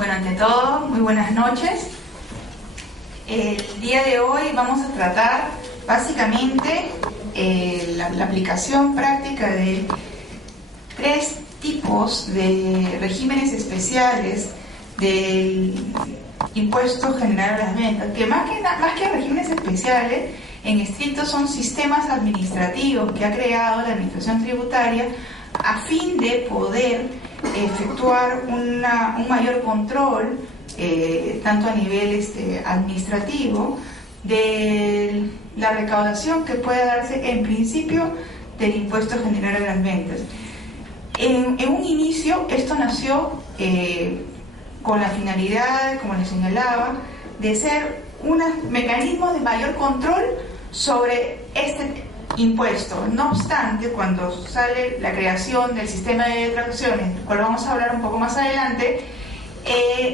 Bueno, ante todo, muy buenas noches. El día de hoy vamos a tratar básicamente la aplicación práctica de tres tipos de regímenes especiales del impuesto general a las ventas, que más que regímenes especiales, en estricto son sistemas administrativos que ha creado la Administración Tributaria a fin de poder efectuar un mayor control, tanto a nivel administrativo, de la recaudación que pueda darse en principio del impuesto general a las ventas. En un inicio esto nació con la finalidad, como les señalaba, de ser un mecanismo de mayor control sobre este impuesto. No obstante, cuando sale la creación del sistema de detracciones, del cual vamos a hablar un poco más adelante,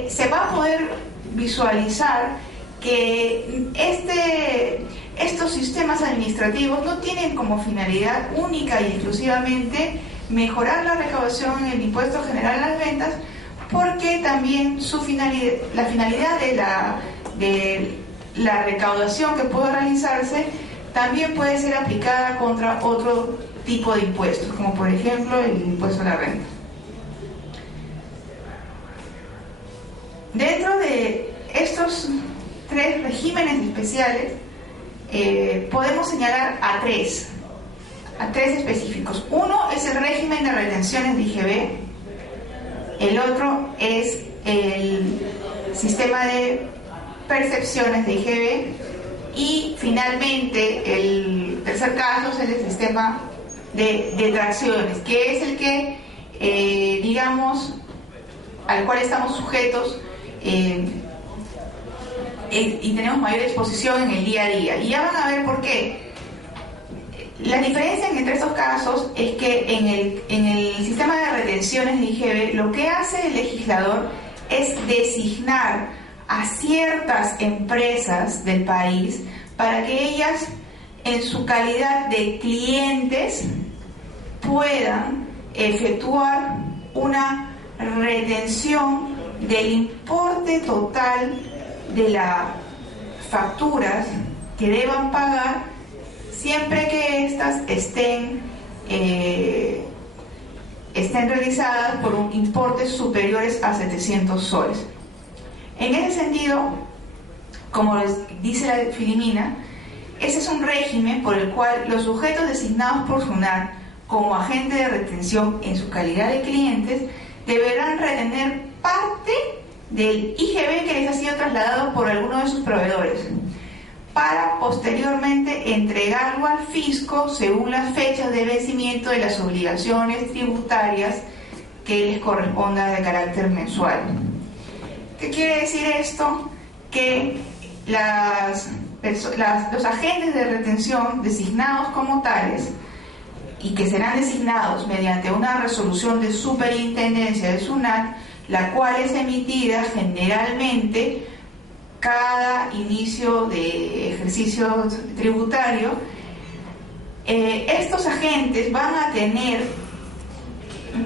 se va a poder visualizar que estos sistemas administrativos no tienen como finalidad única y exclusivamente mejorar la recaudación en el impuesto general a las ventas, porque también la finalidad de la recaudación que puede realizarse también puede ser aplicada contra otro tipo de impuestos, como por ejemplo el impuesto a la renta. Dentro de estos tres regímenes especiales podemos señalar a tres específicos. Uno es el régimen de retenciones de IGB, el otro es el sistema de percepciones de IGB, y finalmente el tercer caso es el sistema de detracciones, que es el que, digamos, al cual estamos sujetos y tenemos mayor exposición en el día a día. Y ya van a ver por qué. La diferencia entre estos casos es que en el sistema de retenciones de IGB lo que hace el legislador es designar a ciertas empresas del país para que ellas, en su calidad de clientes, puedan efectuar una retención del importe total de las facturas que deban pagar, siempre que éstas estén realizadas por un importe superiores a 700 soles. En ese sentido, como les dice la Filimina, ese es un régimen por el cual los sujetos designados por SUNAT como agente de retención en su calidad de clientes deberán retener parte del IGB que les ha sido trasladado por alguno de sus proveedores, para posteriormente entregarlo al fisco según las fechas de vencimiento de las obligaciones tributarias que les corresponda de carácter mensual. ¿Qué quiere decir esto? Que los agentes de retención designados como tales, y que serán designados mediante una resolución de superintendencia de SUNAT, la cual es emitida generalmente cada inicio de ejercicio tributario, estos agentes van a tener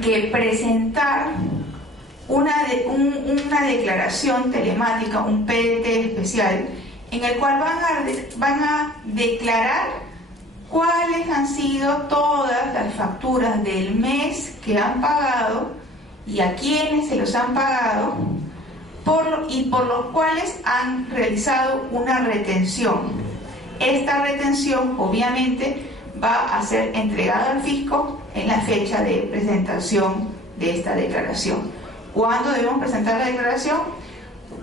que presentar una declaración telemática, un PDT especial, en el cual van a declarar cuáles han sido todas las facturas del mes que han pagado y a quiénes se los han pagado, por los cuales han realizado una retención. Esta retención obviamente va a ser entregada al fisco en la fecha de presentación de esta declaración. ¿Cuándo debemos presentar la declaración?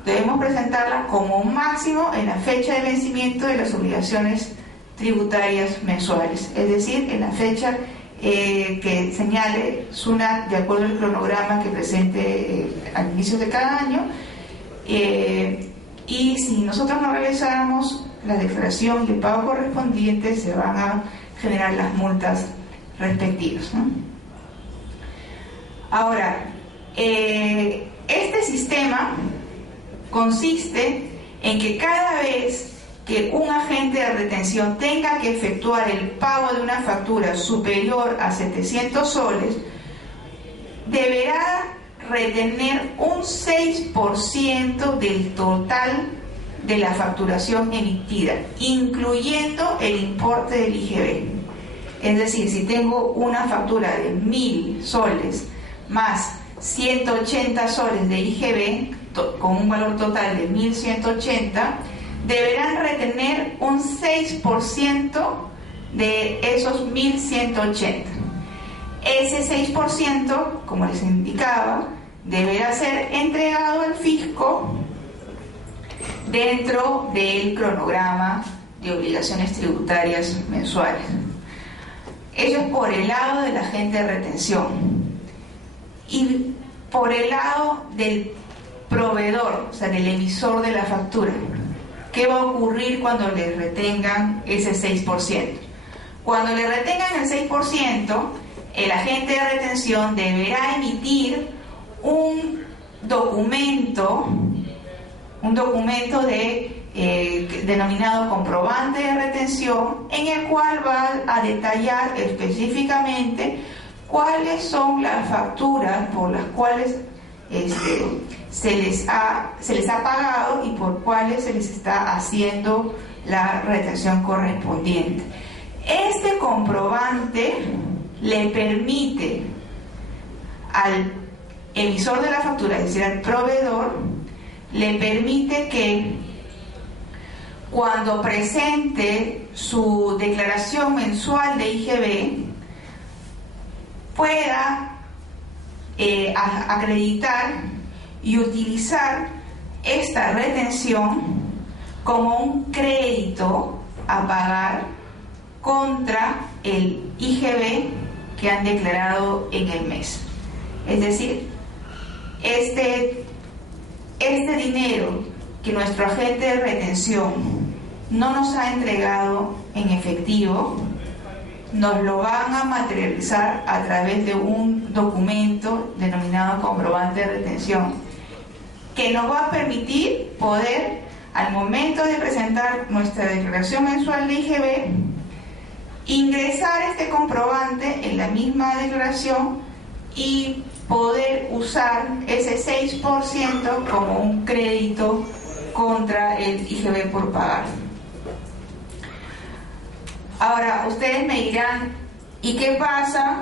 Debemos presentarla como máximo en la fecha de vencimiento de las obligaciones tributarias mensuales, es decir, en la fecha que señale SUNAT de acuerdo al cronograma que presente al inicio de cada año. Y si nosotros no realizáramos la declaración y el pago correspondiente, se van a generar las multas respectivas, ¿no? Ahora, este sistema consiste en que cada vez que un agente de retención tenga que efectuar el pago de una factura superior a 700 soles, deberá retener un 6% del total de la facturación emitida, incluyendo el importe del IGB. Es decir, si tengo una factura de 1.000 soles más 180 soles de IGB, con un valor total de 1.180, deberán retener un 6% de esos 1.180. Ese 6%, como les indicaba, deberá ser entregado al fisco dentro del cronograma de obligaciones tributarias mensuales. Eso es por el lado del agente de retención. Y por el lado del proveedor, o sea, del emisor de la factura, ¿qué va a ocurrir cuando le retengan ese 6%? Cuando le retengan el 6%, el agente de retención deberá emitir un documento denominado comprobante de retención, en el cual va a detallar específicamente cuáles son las facturas por las cuales se les ha pagado y por cuáles se les está haciendo la retención correspondiente. Este comprobante le permite al emisor de la factura, es decir, al proveedor, le permite que cuando presente su declaración mensual de IGB pueda acreditar y utilizar esta retención como un crédito a pagar contra el IGB que han declarado en el mes. Es decir, este dinero que nuestro agente de retención no nos ha entregado en efectivo, nos lo van a materializar a través de un documento denominado comprobante de retención, que nos va a permitir poder, al momento de presentar nuestra declaración mensual de IGB, ingresar este comprobante en la misma declaración y poder usar ese 6% como un crédito contra el IGB por pagar. Ahora, ustedes me dirán, ¿y qué pasa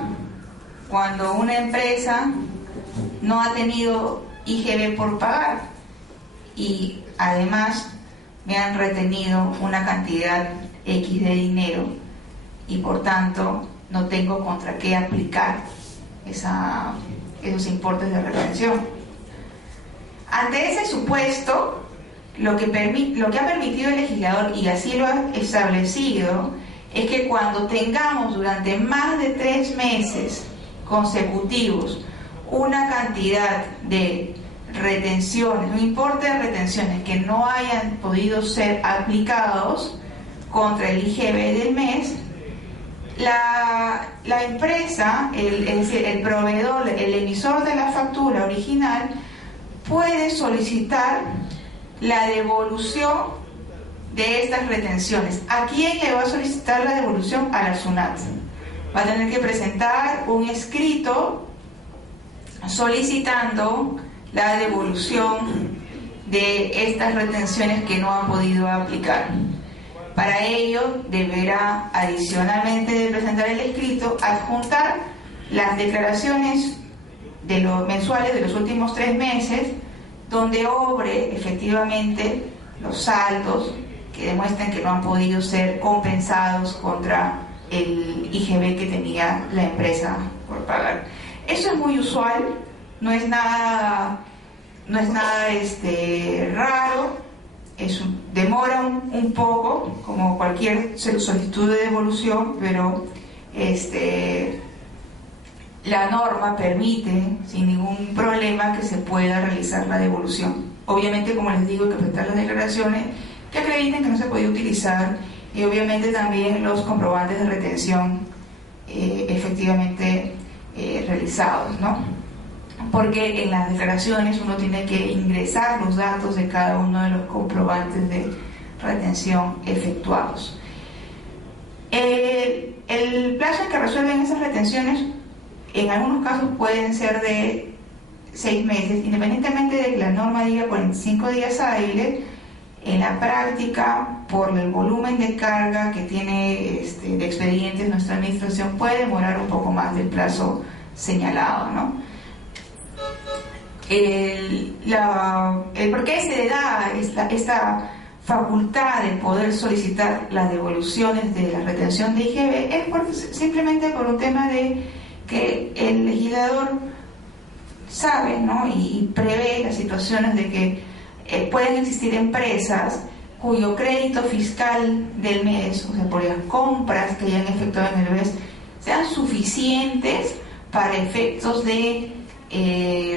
cuando una empresa no ha tenido IGB por pagar y además me han retenido una cantidad X de dinero y por tanto no tengo contra qué aplicar esos importes de retención? Ante ese supuesto, lo que ha permitido el legislador, y así lo ha establecido, es que cuando tengamos durante más de 3 meses consecutivos una cantidad de retenciones, un importe de retenciones que no hayan podido ser aplicados contra el IGB del mes, la empresa, es decir, el proveedor, el emisor de la factura original, puede solicitar la devolución de estas retenciones. ¿A quién le va a solicitar la devolución? A la SUNAT. Va a tener que presentar un escrito solicitando la devolución de estas retenciones que no han podido aplicar. Para ello deberá, adicionalmente de presentar el escrito, adjuntar las declaraciones de los mensuales de los últimos 3 meses, donde obre efectivamente los saldos que demuestran que no han podido ser compensados contra el IGB que tenía la empresa por pagar. Eso es muy usual, no es nada raro. Demora un poco, como cualquier solicitud de devolución, pero la norma permite sin ningún problema que se pueda realizar la devolución. Obviamente, como les digo, hay que presentar las declaraciones que acrediten que no se puede utilizar, y obviamente también los comprobantes de retención efectivamente realizados, ¿no? Porque en las declaraciones uno tiene que ingresar los datos de cada uno de los comprobantes de retención efectuados. El plazo en que resuelven esas retenciones en algunos casos pueden ser de 6 meses, independientemente de que la norma diga 45 días hábiles, en la práctica, por el volumen de carga que tiene de expedientes nuestra administración, puede demorar un poco más del plazo señalado, ¿no? El por qué se le da esta facultad de poder solicitar las devoluciones de la retención de IGB es simplemente por un tema de que el legislador sabe, ¿no? y prevé las situaciones de que pueden existir empresas cuyo crédito fiscal del mes, o sea, por las compras que hayan efectuado en el mes, sean suficientes para efectos de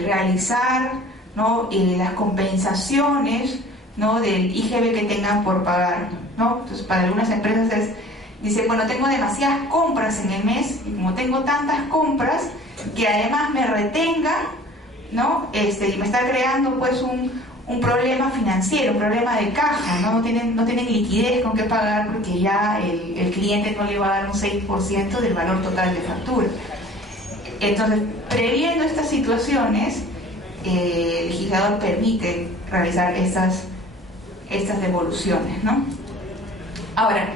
realizar, ¿no? Las compensaciones, ¿no? del IGB que tengan por pagar, ¿no? Entonces, para algunas empresas dice, bueno, tengo demasiadas compras en el mes, y como tengo tantas compras, que además me retengan, ¿no? y me está creando pues un problema financiero, un problema de caja, ¿no? No tienen liquidez con qué pagar porque ya el cliente no le va a dar un 6% del valor total de factura. Entonces, previendo estas situaciones, el legislador permite realizar estas devoluciones, ¿no? Ahora,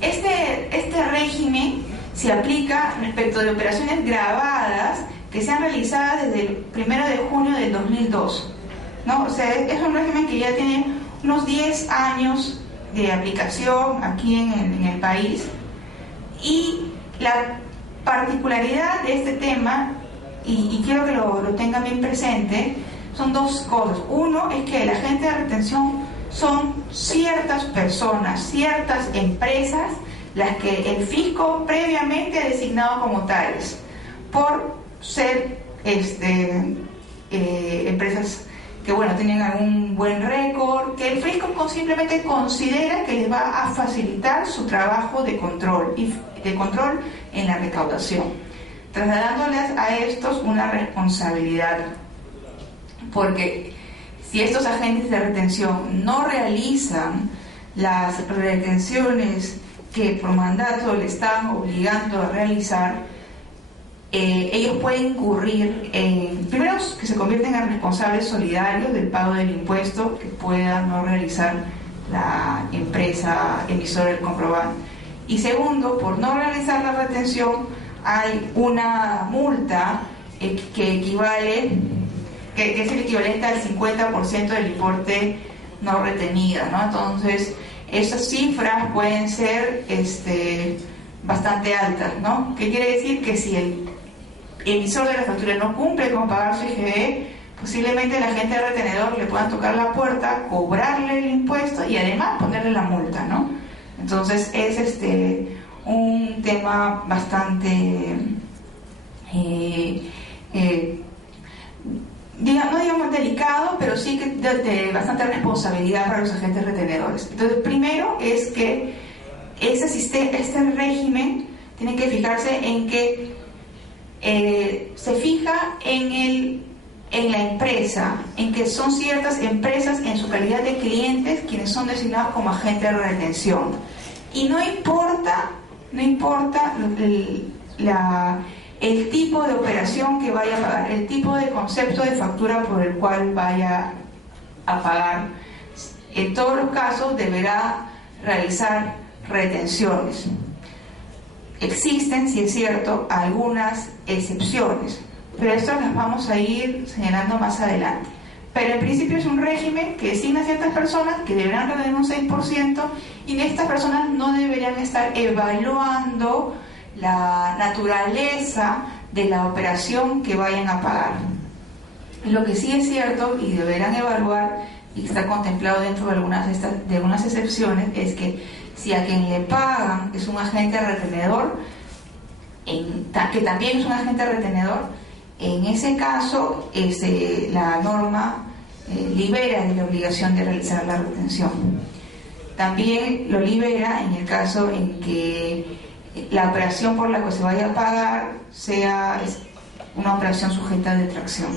este régimen se aplica respecto de operaciones grabadas que sean realizadas desde el 1 de junio del 2002, ¿no? O sea, es un régimen que ya tiene unos 10 años de aplicación aquí en el país, y la particularidad de este tema, y quiero que lo tengan bien presente, son dos cosas. Uno es que el agente de retención son ciertas personas, ciertas empresas, las que el fisco previamente ha designado como tales, por ser empresas que, bueno, tienen algún buen récord, que el fisco simplemente considera que les va a facilitar su trabajo de control en la recaudación, trasladándoles a estos una responsabilidad, porque si estos agentes de retención no realizan las retenciones que por mandato le están obligando a realizar, ellos pueden incurrir en, primero, que se convierten en responsables solidarios del pago del impuesto que pueda no realizar la empresa emisora del comprobante, y segundo, por no realizar la retención hay una multa que equivale, que es el equivalente al 50% del importe no retenido, ¿no? Entonces, esas cifras pueden ser bastante altas, ¿no? ¿Qué quiere decir? Que si el emisor de la factura no cumple con pagar su IGB, posiblemente el agente de retenedor le puedan tocar la puerta, cobrarle el impuesto y además ponerle la multa, ¿no? Entonces es un tema bastante no digamos delicado, pero sí que de bastante responsabilidad para los agentes retenedores. Entonces, primero es que este régimen tiene que fijarse en que se fija en la empresa, en que son ciertas empresas en su calidad de clientes quienes son designados como agentes de retención, y no importa el tipo de operación que vaya a pagar, el tipo de concepto de factura por el cual vaya a pagar. En todos los casos deberá realizar retenciones. Existen, si es cierto, algunas excepciones, pero estas las vamos a ir señalando más adelante. Pero en principio es un régimen que designa a ciertas personas que deberán retener un 6%, y estas personas no deberían estar evaluando la naturaleza de la operación que vayan a pagar. Lo que sí es cierto y deberán evaluar, y está contemplado dentro de algunas excepciones, es que si a quien le pagan es un agente retenedor, que también es un agente retenedor, en ese caso la norma libera de la obligación de realizar la retención. También lo libera en el caso en que la operación por la que se vaya a pagar sea una operación sujeta a detracción.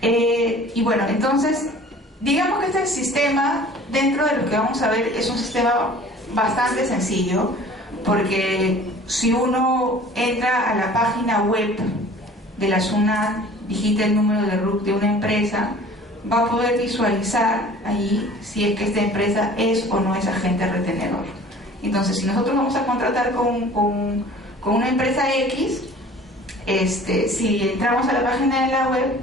Y bueno, entonces, digamos que este sistema, dentro de lo que vamos a ver, es un sistema bastante sencillo, porque si uno entra a la página web de la SUNAT digite el número de RUC de una empresa, va a poder visualizar ahí si es que esta empresa es o no es agente retenedor. Entonces, si nosotros vamos a contratar con una empresa X, si entramos a la página de la web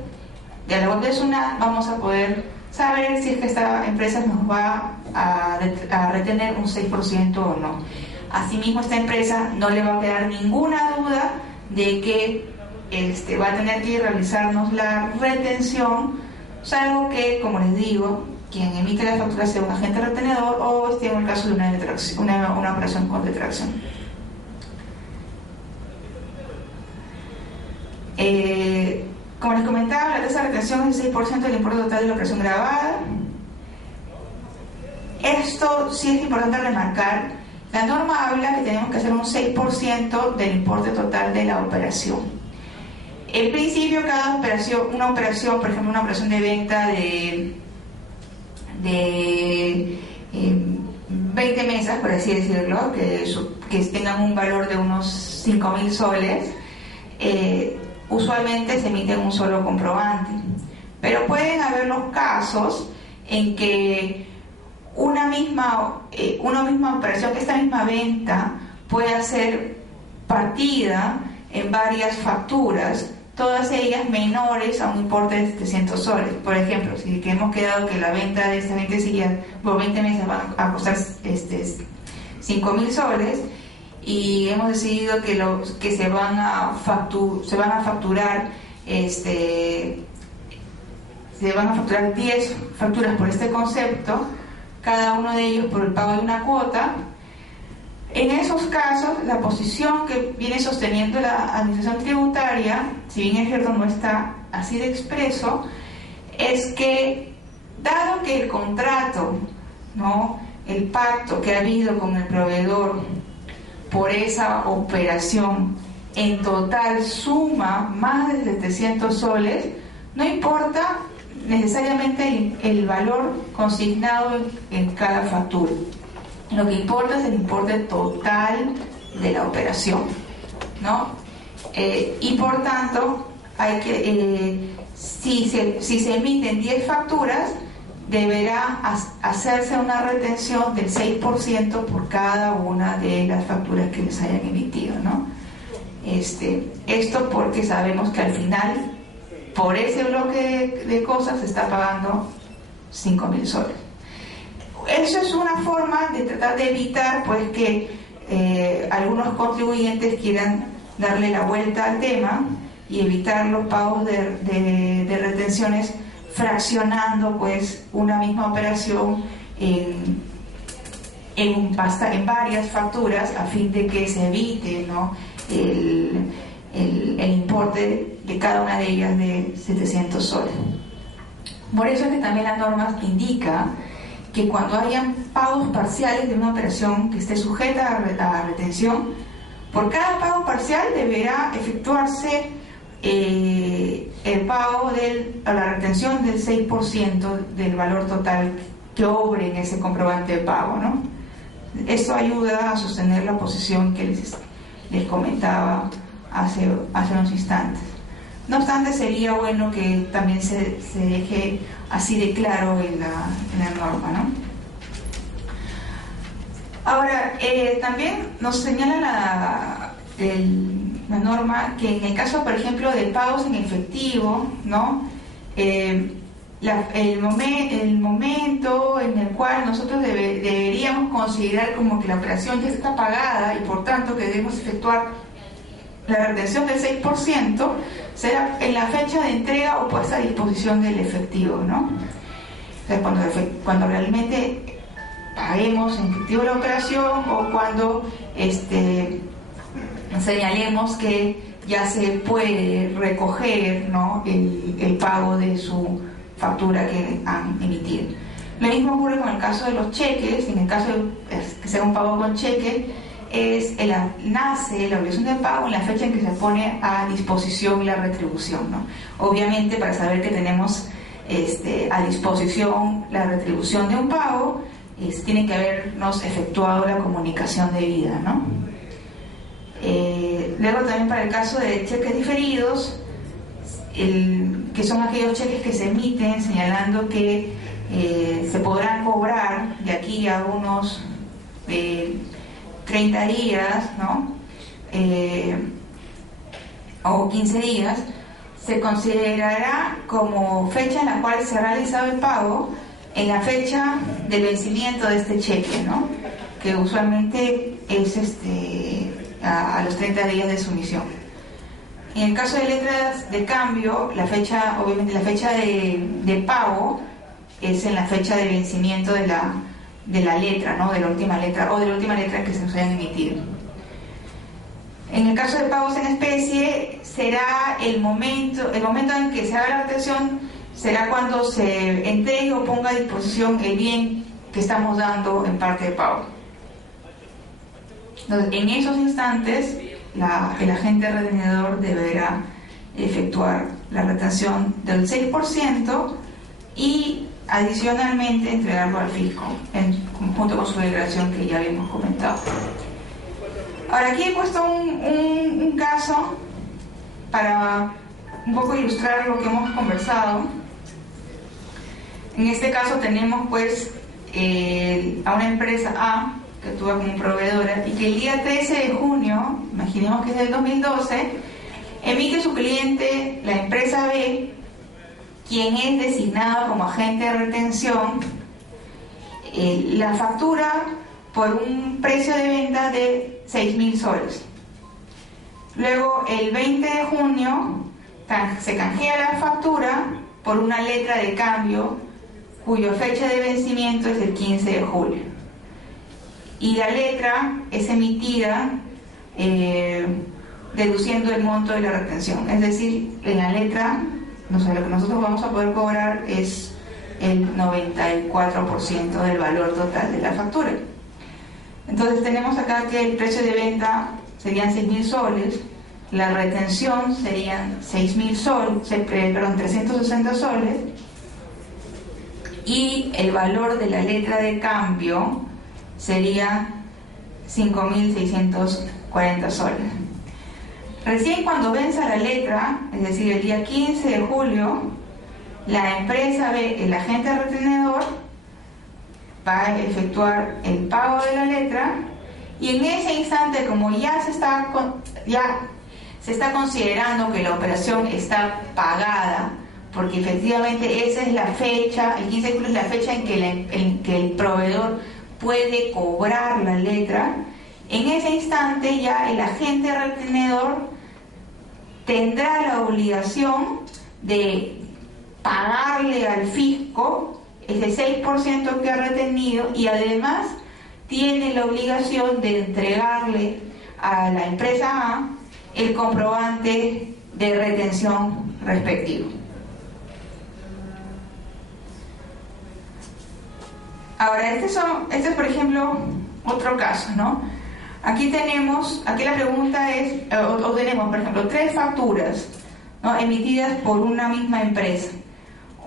de SUNAT, vamos a poder saber si es que esta empresa nos va a retener un 6% o no. Asimismo, esta empresa no le va a quedar ninguna duda de que va a tener que realizarnos la retención, salvo que, como les digo, quien emite la factura sea un agente retenedor o esté en el caso de una operación con detracción. Como les comentaba, la tasa de retención es el 6% del importe total de la operación grabada. Esto sí es importante remarcar. La norma habla que tenemos que hacer un 6% del importe total de la operación. En principio, una operación, por ejemplo, una operación de venta de 20 mesas, por así decirlo, que tengan un valor de unos 5.000 soles, usualmente se emite un solo comprobante. Pero pueden haber los casos en que una misma operación, esta misma venta, puede ser partida en varias facturas, todas ellas menores a un importe de 700 soles. Por ejemplo, si hemos quedado que la venta de esta 20 sillas por 20 meses va a costar 5.000 soles, y hemos decidido que se van a facturar 10 facturas por este concepto, cada uno de ellos por el pago de una cuota. En esos casos, la posición que viene sosteniendo la administración tributaria, si bien es cierto no está así de expreso, es que, dado que el contrato, ¿no?, el pacto que ha habido con el proveedor por esa operación en total suma más de 700 soles, no importa necesariamente el valor consignado en cada factura. Lo que importa es el importe total de la operación, ¿no? Y por tanto, si se emiten 10 facturas, deberá hacerse una retención del 6% por cada una de las facturas que les hayan emitido, ¿no? Esto porque sabemos que al final, por ese bloque de cosas, se está pagando 5.000 soles. Eso es una forma de tratar de evitar, pues, que algunos contribuyentes quieran darle la vuelta al tema y evitar los pagos de retenciones, fraccionando, pues, una misma operación en varias facturas, a fin de que se evite, ¿no?, el importe de cada una de ellas de 700 soles. Por eso es que también la norma indica que cuando hayan pagos parciales de una operación que esté sujeta a retención, por cada pago parcial deberá efectuarse el pago a la retención del 6% del valor total que obre en ese comprobante de pago, ¿no? Esto ayuda a sostener la posición que les comentaba hace unos instantes. No obstante, sería bueno que también se deje así de claro en la norma, ¿no? Ahora, también nos señala la norma que en el caso, por ejemplo, de pagos en efectivo, ¿no?, el momento en el cual nosotros deberíamos considerar como que la operación ya está pagada y por tanto que debemos efectuar la retención del 6%, será en la fecha de entrega o puesta a disposición del efectivo, ¿no? O sea, cuando realmente paguemos en efectivo la operación, o cuando señalemos que ya se puede recoger, ¿no?, el pago de su factura que han emitido. Lo mismo ocurre con el caso de los cheques. En el caso de que sea un pago con cheque, nace la obligación de pago en la fecha en que se pone a disposición la retribución, ¿no? Obviamente, para saber que tenemos a disposición la retribución de un pago, tiene que habernos efectuado la comunicación debida, ¿no? Luego también, para el caso de cheques diferidos, que son aquellos cheques que se emiten señalando que se podrán cobrar de aquí a unos 30 días, ¿no? O 15 días, se considerará como fecha en la cual se ha realizado el pago en la fecha del vencimiento de este cheque, ¿no? Que usualmente es a los 30 días de su emisión. En el caso de letras de cambio, la fecha, obviamente la fecha de pago es en la fecha de vencimiento de la letra, ¿no? De la última letra o de la última letra que se nos hayan emitido. En el caso de pagos en especie, será el momento en que se haga la retención, será cuando se entregue o ponga a disposición el bien que estamos dando en parte de pago. Entonces, en esos instantes, el agente retenedor deberá efectuar la retención del 6% y adicionalmente entregarlo al fisco, en conjunto con su declaración que ya habíamos comentado. Ahora, aquí he puesto un caso para un poco ilustrar lo que hemos conversado. En este caso tenemos pues a una empresa A que actúa como proveedora y que el día 13 de junio, imaginemos que es del 2012, emite su cliente, la empresa B, quien es designado como agente de retención, la factura por un precio de venta de 6.000 soles. Luego, el 20 de junio, se canjea la factura por una letra de cambio cuya fecha de vencimiento es el 15 de julio. Y la letra es emitida deduciendo el monto de la retención. Es decir, en la letra, lo que nosotros vamos a poder cobrar es el 94% del valor total de la factura. Entonces tenemos acá que el precio de venta serían 6.000 soles, la retención serían 6.000 soles, 360 soles, y el valor de la letra de cambio sería 5.640 soles. Recién cuando venza la letra, es decir, el día 15 de julio, la empresa ve, el agente retenedor va a efectuar el pago de la letra y en ese instante, como ya se está considerando que la operación está pagada, porque efectivamente esa es la fecha, el 15 de julio es la fecha en que el proveedor puede cobrar la letra, en ese instante ya el agente retenedor tendrá la obligación de pagarle al fisco ese 6% que ha retenido y además tiene la obligación de entregarle a la empresa A el comprobante de retención respectivo. Ahora, este es por ejemplo otro caso, ¿no? Aquí la pregunta es, o tenemos por ejemplo 3 facturas, ¿no?, emitidas por una misma empresa.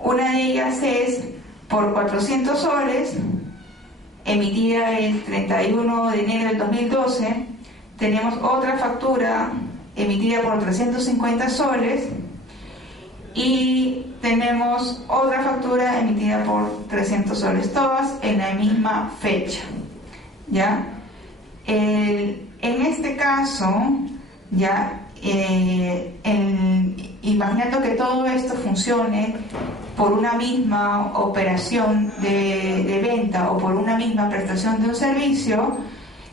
Una de ellas es por 400 soles, emitida el 31 de enero del 2012. Tenemos otra factura emitida por 350 soles y tenemos otra factura emitida por 300 soles, todas en la misma fecha, ¿ya? En este caso, ya, imaginando que todo esto funcione por una misma operación de venta o por una misma prestación de un servicio,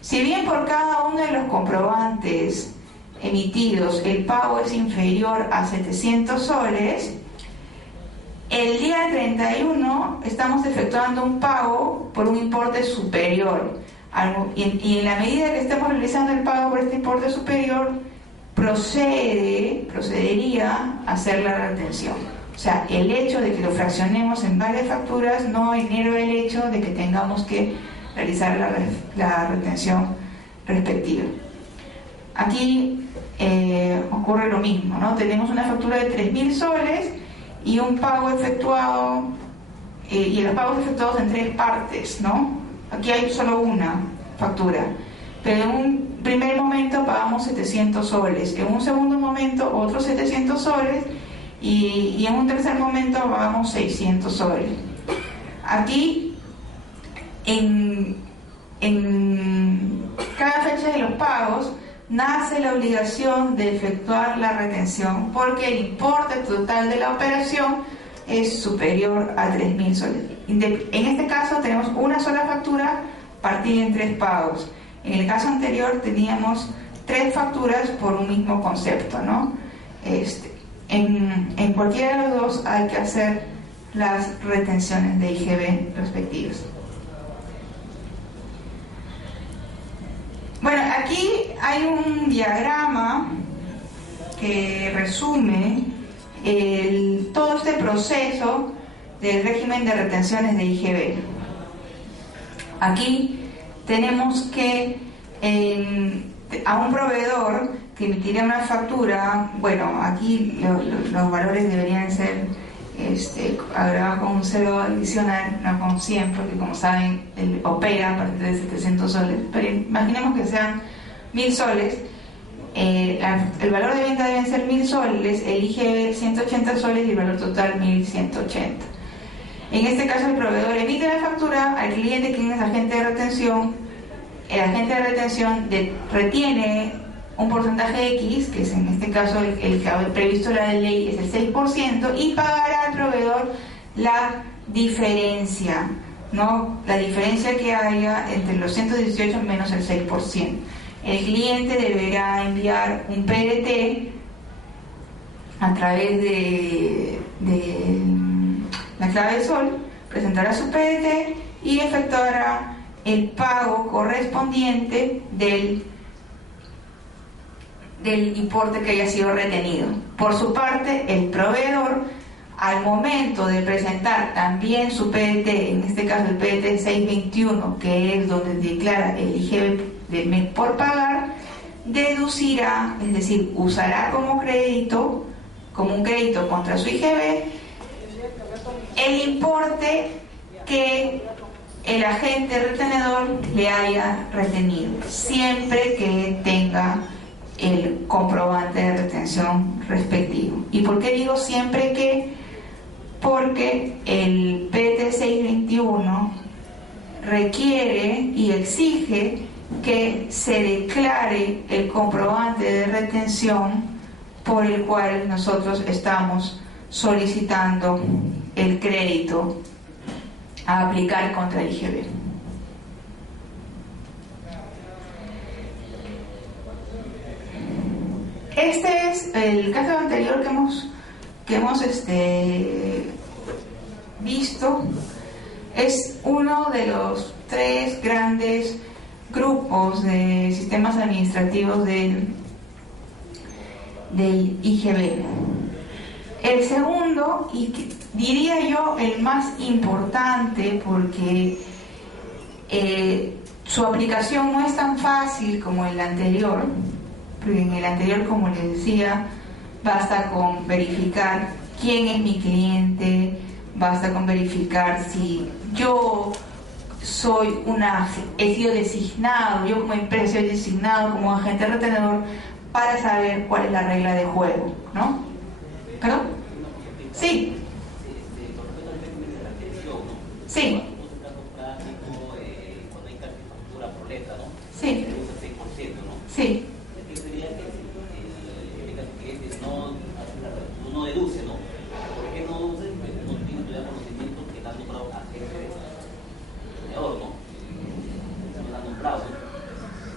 si bien por cada uno de los comprobantes emitidos el pago es inferior a 700 soles, el día 31 estamos efectuando un pago por un importe superior, y en la medida que estemos realizando el pago por este importe superior, procedería a hacer la retención. O sea, el hecho de que lo fraccionemos en varias facturas no genera el hecho de que tengamos que realizar la retención respectiva. Aquí ocurre lo mismo, ¿no? Tenemos una factura de 3.000 soles y un pago efectuado, y los pagos efectuados en 3 partes, ¿no? Aquí hay solo una factura, pero en un primer momento pagamos 700 soles, en un segundo momento otros 700 soles, y en un tercer momento pagamos 600 soles. Aquí, en cada fecha de los pagos, nace la obligación de efectuar la retención porque el importe total de la operación es superior a 3.000 soles. En este caso tenemos una sola factura partida en 3 pagos. En el caso anterior teníamos 3 facturas por un mismo concepto, ¿no? En cualquiera de los dos hay que hacer las retenciones de IGB respectivas. Bueno, aquí hay un diagrama que resume todo este proceso del régimen de retenciones de IGB. Aquí tenemos que a un proveedor que emitiría una factura, bueno, aquí los valores deberían ser agregados con un 0 adicional, no con 100, porque como saben, él opera a partir de 700 soles, pero imaginemos que sean 1.000 soles. El valor de venta deben ser 1.000 soles, el IGB 180 soles y el valor total 1.180. En este caso el proveedor emite la factura al cliente, quien es agente de retención. El agente de retención retiene un porcentaje X, que es en este caso el que ha previsto la ley, es el 6%, y pagará al proveedor la diferencia, ¿no? La diferencia que haya entre los 118 menos el 6%. El cliente deberá enviar un PDT a través de la clave SOL, presentará su PDT y efectuará el pago correspondiente del importe que haya sido retenido. Por su parte, el proveedor, al momento de presentar también su PDT, en este caso el PDT 621, que es donde declara el IGB del mes por pagar, deducirá, es decir, usará como un crédito contra su IGB, el importe que el agente retenedor le haya retenido, siempre que tenga el comprobante de retención respectivo. ¿Y por qué digo siempre que? Porque el PT 621 requiere y exige que se declare el comprobante de retención por el cual nosotros estamos solicitando el crédito a aplicar contra el IGB. Este es el caso anterior que hemos visto. Es uno de los 3 grandes grupos de sistemas administrativos del IGB. El segundo, y diría yo el más importante, porque su aplicación no es tan fácil como el anterior, porque en el anterior, como les decía, basta con verificar quién es mi cliente, basta con verificar si yo he sido designado, yo como empresa soy designado como agente retenedor para saber cuál es la regla de juego, ¿no? ¿Perdón? Sí. Sí. Sí. Sí. No deduce, ¿no? ¿Por qué no deduce? Porque no tiene todavía conocimiento que está nombrado agente retenedor, ¿no? Está nombrado.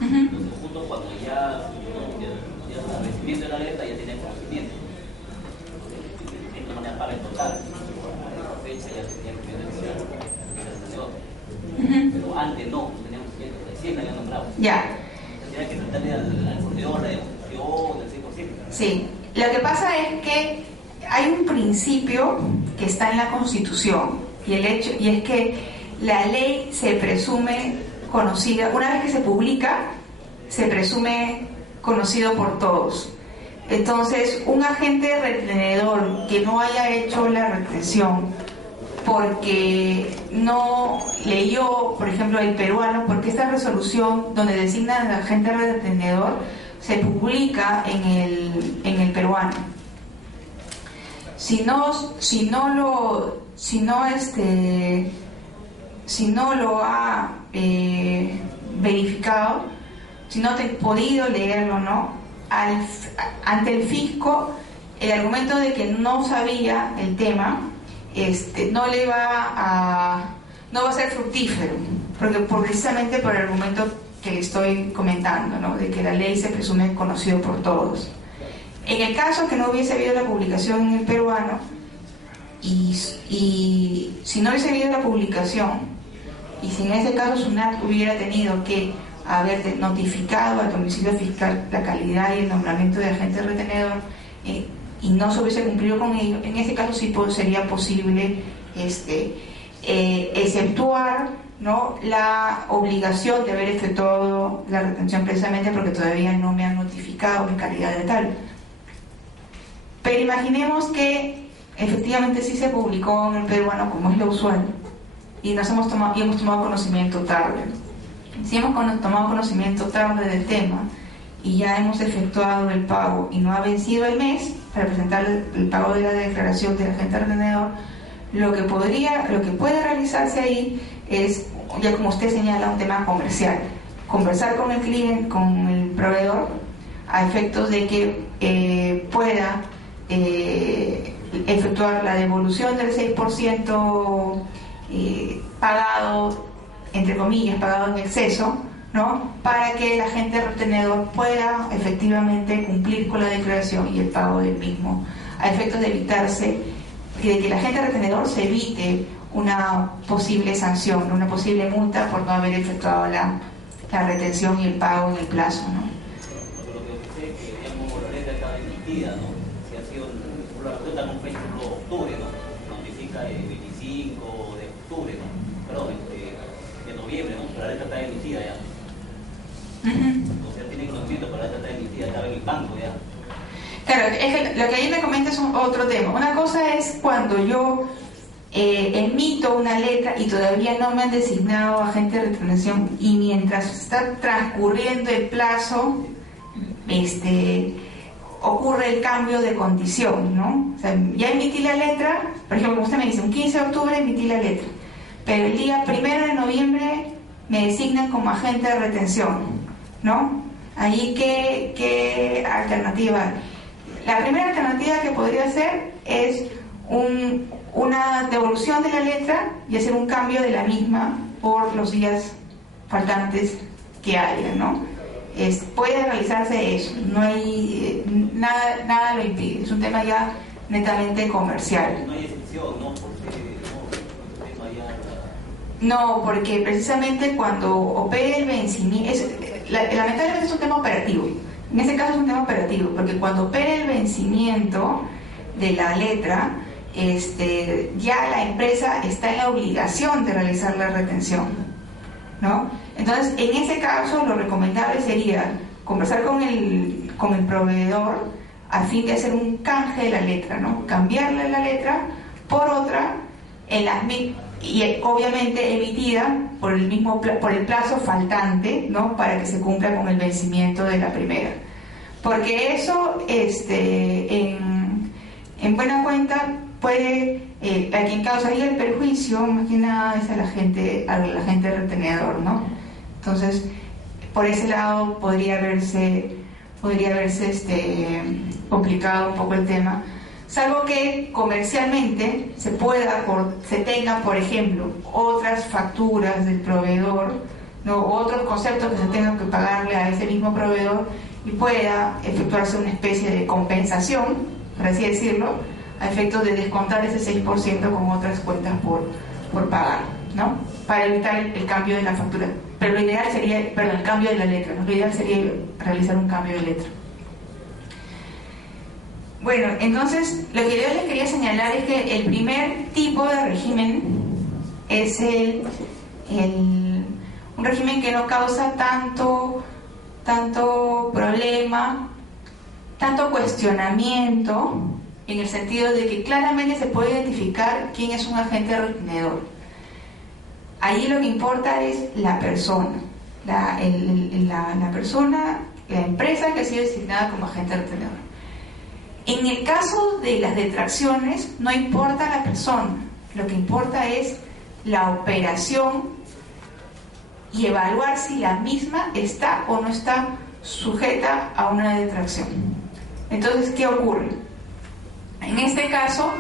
Entonces, justo cuando ya el vencimiento de la alerta ya tiene conocimiento. De esta manera paga el total. A esa fecha ya tenía que beneficiar el retenedor. Pero antes no teníamos conocimiento, recién la había nombrado. Ya. Tenía que preguntarle al corredor la deducción del 6%. Sí. Lo que pasa es que hay un principio que está en la Constitución y es que la ley se presume conocida, una vez que se publica, se presume conocido por todos. Entonces, un agente retenedor que no haya hecho la retención porque no leyó, por ejemplo, el peruano, porque esta resolución donde designan al agente retenedor se publica en el peruano. Si no lo ha verificado, si no te he podido leerlo, ¿no? Ante el fisco, el argumento de que no sabía el tema, no va a ser fructífero, precisamente por el argumento que le estoy comentando, ¿no? De que la ley se presume conocido por todos. En el caso que no hubiese habido la publicación en el peruano, y si no hubiese habido la publicación, y si en ese caso SUNAT hubiera tenido que haber notificado al domicilio fiscal la calidad y el nombramiento de agente retenedor, y no se hubiese cumplido con ello, en ese caso sí sería posible exceptuar, ¿no?, la obligación de haber efectuado la retención, precisamente porque todavía no me han notificado mi calidad de tal. Pero imaginemos que efectivamente sí se publicó en el peruano, como es lo usual, y hemos tomado conocimiento tarde. Si hemos tomado conocimiento tarde del tema y ya hemos efectuado el pago y no ha vencido el mes para presentar el pago de la declaración del agente retenedor, lo que puede realizarse ahí es, ya como usted señala, un tema comercial. Conversar con el cliente, con el proveedor, a efectos de que pueda efectuar la devolución del 6% pagado, entre comillas, pagado en exceso, ¿no?, para que el agente retenedor pueda efectivamente cumplir con la declaración y el pago del mismo, a efectos de evitarse, de que el agente retenedor se evite una posible sanción, una posible multa por no haber efectuado la retención y el pago en el plazo, ¿no? Lo que sé que, digamos, la letra está emitida, ¿no? Si ha sido la respuesta en un fecha de octubre, ¿no? Notifica el 25 de octubre, ¿no? Perdón, de noviembre, ¿no? Pero la letra está emitida ya. O sea, tiene conocimiento, pero la letra está emitida, estaba en el banco ya. Claro, es que lo que ahí me comenta es otro tema. Una cosa es cuando yo emito una letra y todavía no me han designado agente de retención, y mientras está transcurriendo el plazo, ocurre el cambio de condición, ¿no? O sea, ya emití la letra, por ejemplo, como usted me dice, un 15 de octubre emití la letra, pero el día 1 de noviembre me designan como agente de retención, ¿no? Ahí, ¿qué alternativa? La primera alternativa que podría hacer es una devolución de la letra y hacer un cambio de la misma por los días faltantes que haya, ¿no? Puede realizarse eso, no hay nada lo impide, es un tema ya netamente comercial. No hay excepción, ¿no? No, porque precisamente cuando opere el vencimiento, lamentablemente es un tema operativo. En ese caso es un tema operativo, porque cuando opere el vencimiento de la letra, ya la empresa está en la obligación de realizar la retención, ¿no? Entonces, en ese caso, lo recomendable sería conversar con el proveedor a fin de hacer un canje de la letra, ¿no? Cambiarle la letra por otra y obviamente emitida por el plazo faltante, ¿no?, para que se cumpla con el vencimiento de la primera, porque eso en buena cuenta puede, a quien causaría el perjuicio más que nada es al agente retenedor, ¿no? Entonces, por ese lado podría verse complicado un poco el tema, salvo que comercialmente se tengan, por ejemplo, otras facturas del proveedor, ¿no?, otros conceptos que se tengan que pagarle a ese mismo proveedor, y pueda efectuarse una especie de compensación, por así decirlo, a efectos de descontar ese 6% con otras cuentas por pagar, ¿no?, para evitar el cambio de la factura. Pero lo ideal sería, el cambio de la letra, ¿no? Lo ideal sería realizar un cambio de letra. Bueno, entonces, lo que yo les quería señalar es que el primer tipo de régimen es un régimen que no causa tanto problema, tanto cuestionamiento, en el sentido de que claramente se puede identificar quién es un agente retenedor. Allí lo que importa es la persona, la persona, la empresa que ha sido designada como agente retenedor. En el caso de las detracciones, no importa la persona, lo que importa es la operación y evaluar si la misma está o no está sujeta a una detracción. Entonces, ¿qué ocurre? En este caso,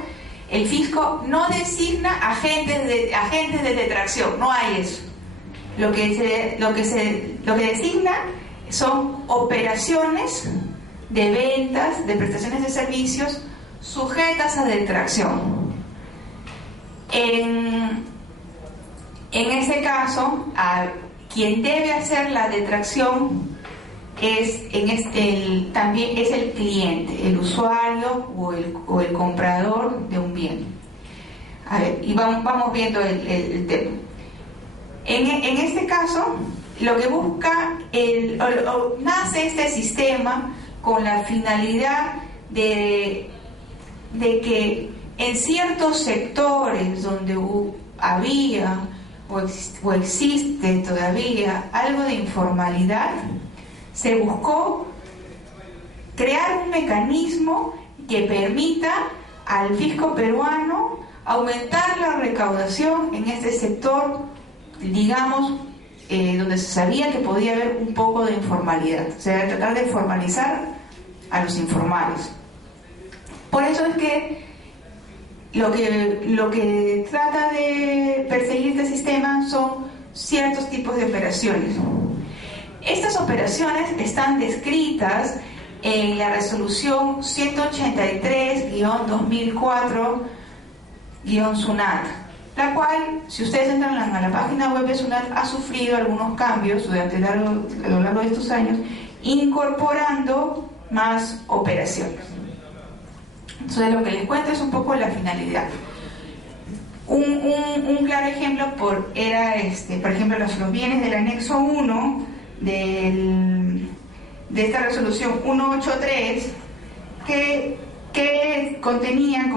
el fisco no designa agentes de detracción, no hay eso. Lo que designa son operaciones de ventas, de prestaciones de servicios sujetas a detracción. En este caso, quien debe hacer la detracción también es el cliente, el usuario o el comprador de un bien. A ver, y vamos viendo el tema. En este caso, lo que busca, nace este sistema con la finalidad de que en ciertos sectores donde había o existe todavía algo de informalidad, se buscó crear un mecanismo que permita al fisco peruano aumentar la recaudación en este sector, digamos, donde se sabía que podía haber un poco de informalidad, o sea, tratar de formalizar a los informales. Por eso es que lo que trata de perseguir este sistema son ciertos tipos de operaciones. Estas operaciones están descritas en la resolución 183-2004-SUNAT, la cual, si ustedes entran a la página web de SUNAT, ha sufrido algunos cambios durante a lo largo de estos años, incorporando más operaciones. Entonces, lo que les cuento es un poco la finalidad. Un claro ejemplo era, por ejemplo, los bienes del anexo 1 de esta resolución 183, que contenían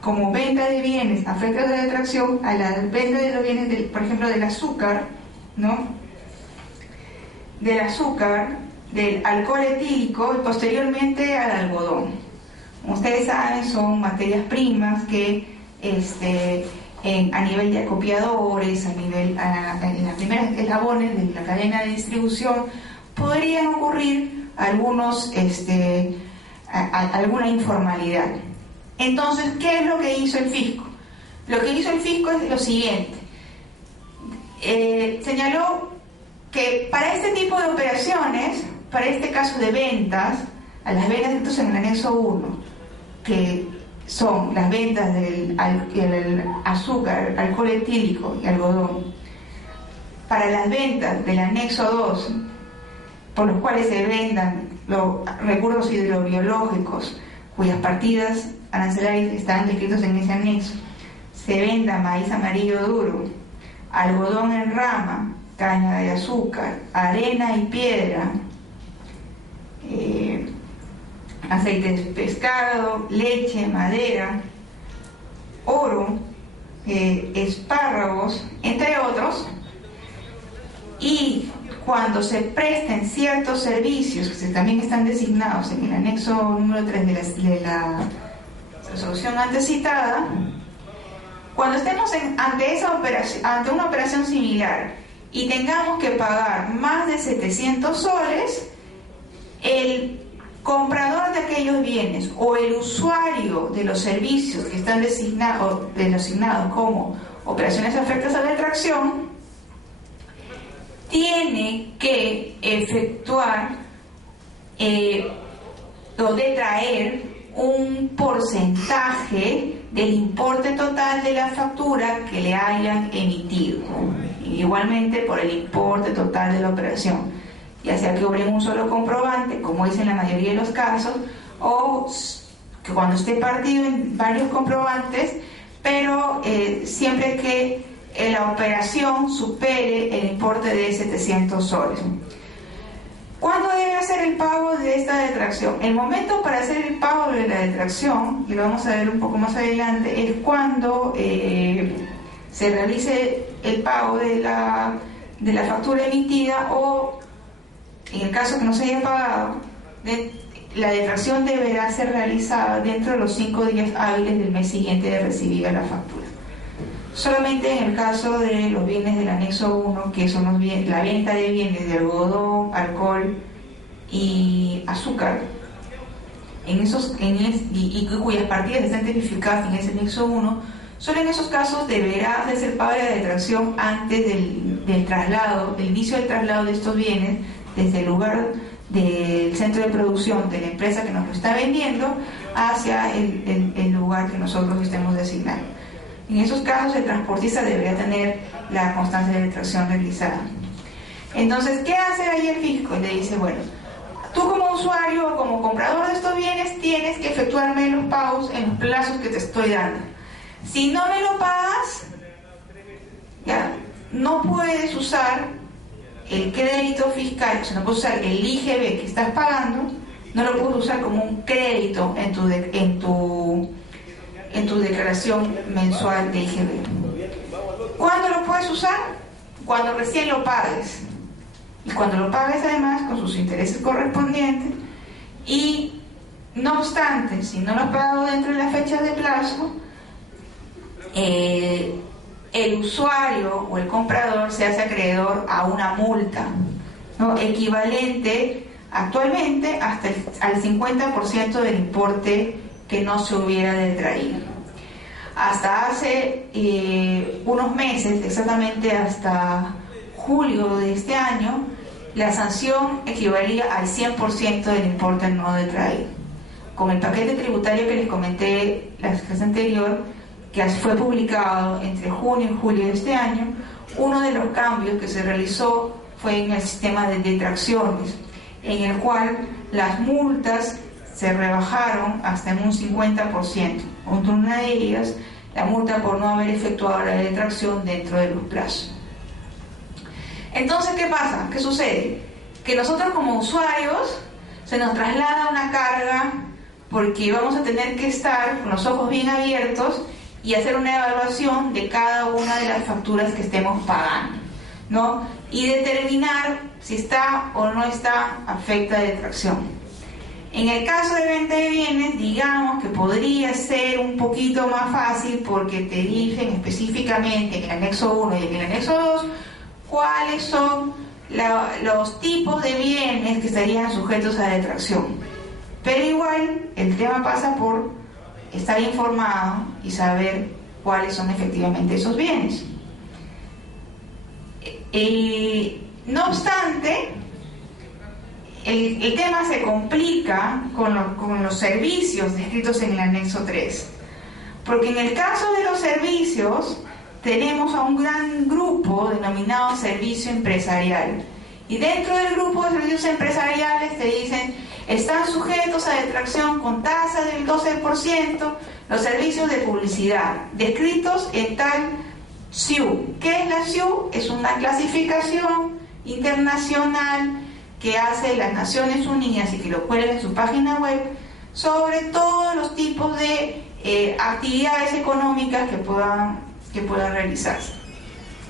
como venta de bienes afectados de detracción a la venta de los bienes, por ejemplo, del azúcar, ¿no? Del azúcar, del alcohol etílico y posteriormente al algodón. Como ustedes saben, son materias primas que a nivel de acopiadores, en las primeras eslabones de la cadena de distribución, podrían ocurrir alguna informalidad. Entonces, ¿qué es lo que hizo el fisco? Lo que hizo el fisco es lo siguiente. Señaló que para este tipo de operaciones, para este caso de ventas, a las ventas entonces en el anexo 1, que son las ventas del azúcar, alcohol etílico y algodón, para las ventas del anexo 2, por los cuales se vendan los recursos hidrobiológicos, cuyas partidas arancelarias están descritos en ese anexo, se venda maíz amarillo duro, algodón en rama, caña de azúcar, arena y piedra, aceite de pescado, leche, madera, oro, espárragos, entre otros. Y cuando se presten ciertos servicios que también están designados en el anexo número 3 de la resolución antes citada, cuando estemos ante una operación similar y tengamos que pagar más de 700 soles, el comprador de aquellos bienes o el usuario de los servicios que están designados como operaciones afectadas a la detracción tiene que efectuar o detraer un porcentaje del importe total de la factura que le hayan emitido, igualmente por el importe total de la operación, ya sea que obre un solo comprobante, como es en la mayoría de los casos, o que cuando esté partido en varios comprobantes, pero siempre que la operación supere el importe de 700 soles. ¿Cuándo debe hacer el pago de esta detracción? El momento para hacer el pago de la detracción, y lo vamos a ver un poco más adelante, es cuando se realice el pago de la factura emitida, o en el caso que no se haya pagado, la detracción deberá ser realizada dentro de los 5 días hábiles del mes siguiente de recibida la factura. Solamente en el caso de los bienes del anexo 1, que son los bienes, la venta de bienes de algodón, alcohol y azúcar, y cuyas partidas están tipificadas en ese anexo 1, solo en esos casos deberá hacerse el pago de la detracción antes del traslado, del inicio del traslado de estos bienes desde el lugar del centro de producción de la empresa que nos lo está vendiendo hacia el lugar que nosotros estemos designando. En esos casos el transportista debería tener la constancia de detracción realizada. Entonces, ¿qué hace ahí el fisco? Le dice, bueno, tú como usuario o como comprador de estos bienes tienes que efectuarme los pagos en los plazos que te estoy dando. Si no me lo pagas, ya, no puedes usar el crédito fiscal, o sea, no puedes usar el IGB que estás pagando, no lo puedes usar como un crédito en tu declaración mensual de IGB. ¿Cuándo lo puedes usar? Cuando recién lo pagues. Y cuando lo pagues además con sus intereses correspondientes. Y no obstante, si no lo has pagado dentro de la fecha de plazo, el usuario o el comprador se hace acreedor a una multa, ¿no?, equivalente actualmente hasta al 50% del importe que no se hubiera detraído. Hasta hace unos meses, exactamente hasta julio de este año, la sanción equivalía al 100% del importe no detraído. Con el paquete tributario que les comenté la vez anterior, que fue publicado entre junio y julio de este año, uno de los cambios que se realizó fue en el sistema de detracciones, en el cual las multas se rebajaron hasta en un 50%. Entre una de ellas, la multa por no haber efectuado la detracción dentro de los plazos. Entonces, ¿qué pasa? ¿Qué sucede? Que nosotros como usuarios se nos traslada una carga porque vamos a tener que estar con los ojos bien abiertos y hacer una evaluación de cada una de las facturas que estemos pagando, ¿no? Y determinar si está o no está afecta de detracción. En el caso de venta de bienes, digamos que podría ser un poquito más fácil porque te dicen específicamente en el anexo 1 y en el anexo 2 cuáles son los tipos de bienes que estarían sujetos a detracción. Pero igual, el tema pasa por estar informado y saber cuáles son efectivamente esos bienes. No obstante, el tema se complica con los servicios descritos en el anexo 3, porque en el caso de los servicios tenemos a un gran grupo denominado servicio empresarial, y dentro del grupo de servicios empresariales te dicen: están sujetos a detracción con tasa del 12% los servicios de publicidad descritos en tal SIU. ¿Qué es la SIU? Es una clasificación internacional que hace las Naciones Unidas y que lo cuelga en su página web sobre todos los tipos de actividades económicas que puedan realizarse.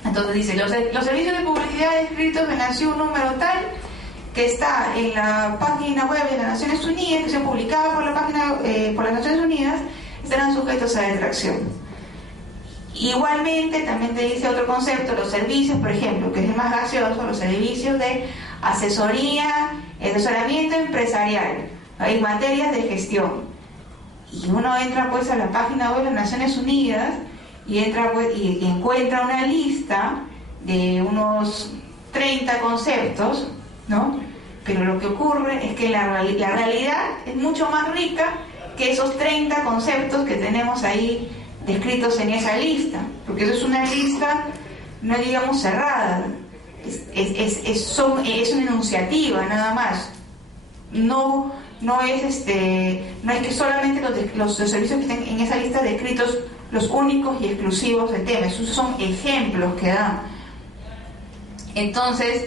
Entonces dice, los servicios de publicidad descritos en la SIU número tal, que está en la página web de las Naciones Unidas, que se publicada por las Naciones Unidas, estarán sujetos a detracción. Igualmente también te dice otro concepto, los servicios, por ejemplo, que es el más gaseoso, los servicios de asesoramiento empresarial en materias de gestión. Y uno entra pues a la página web de las Naciones Unidas y entra pues, y encuentra una lista de unos 30 conceptos, ¿no? Pero lo que ocurre es que la realidad es mucho más rica que esos 30 conceptos que tenemos ahí descritos en esa lista, porque eso es una lista, no digamos cerrada, es una enunciativa nada más. No es que solamente los servicios que estén en esa lista descritos los únicos y exclusivos del tema, esos son ejemplos que dan. Entonces,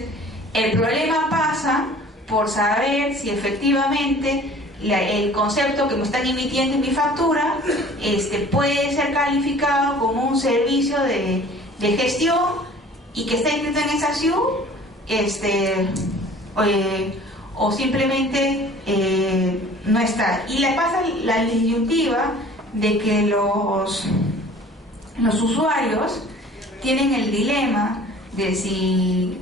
el problema pasa por saber si efectivamente el concepto que me están emitiendo en mi factura puede ser calificado como un servicio de gestión y que está escrito en esa SIU, o simplemente no está. Y le pasa la disyuntiva de que los usuarios tienen el dilema de si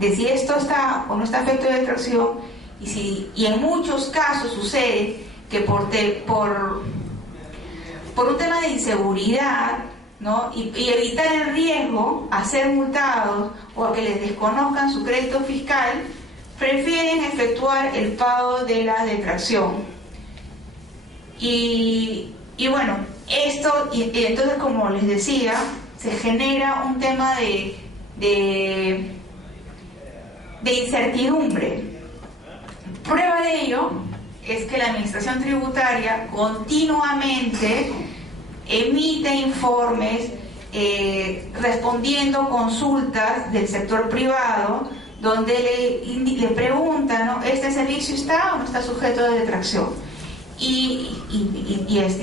esto está o no está afecto de detracción, y en muchos casos sucede que por un tema de inseguridad, ¿no? y evitar el riesgo a ser multados o a que les desconozcan su crédito fiscal, prefieren efectuar el pago de la detracción. Y bueno, esto, y entonces, como les decía, se genera un tema de incertidumbre. Prueba de ello es que la Administración Tributaria continuamente emite informes respondiendo consultas del sector privado, donde le preguntan, ¿no?, ¿este servicio está o no está sujeto de detracción? Y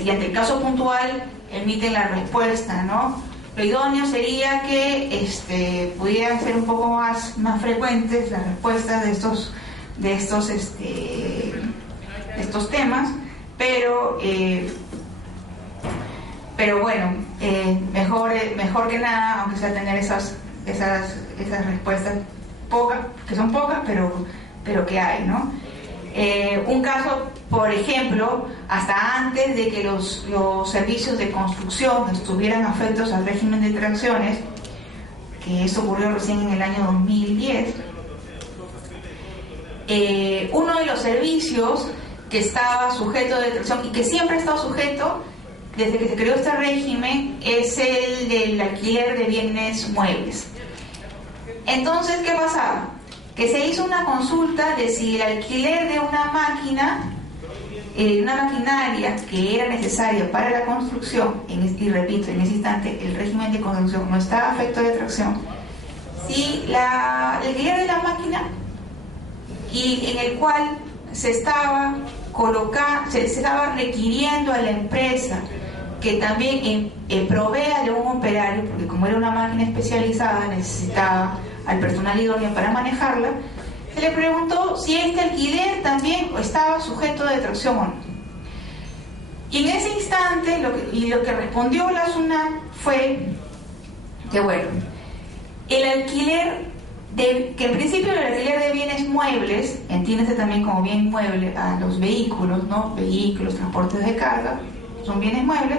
ante el caso puntual emiten la respuesta, ¿no? Lo idóneo sería que pudieran ser un poco más frecuentes las respuestas de estos temas, pero bueno, mejor que nada, aunque sea tener esas respuestas pocas, que son pocas, pero que hay, ¿no? Un caso, por ejemplo, hasta antes de que los servicios de construcción estuvieran afectos al régimen de detracciones, que eso ocurrió recién en el año 2010, uno de los servicios que estaba sujeto de detracción y que siempre ha estado sujeto desde que se creó este régimen es el del alquiler de bienes muebles. Entonces, ¿qué pasaba? Que se hizo una consulta de si el alquiler de una maquinaria que era necesaria para la construcción, y repito, en ese instante el régimen de construcción no estaba afecto de detracción, si el alquiler de la máquina, y en el cual se estaba requiriendo a la empresa que también provea de un operario, porque como era una máquina especializada necesitaba al personal idóneo para manejarla, se le preguntó si este alquiler también estaba sujeto de detracción o no. Y en ese instante lo que respondió la SUNAT fue que, bueno, el alquiler que en principio el alquiler de bienes muebles, entiéndase también como bien mueble a los vehículos, ¿no? Vehículos, transportes de carga, son bienes muebles,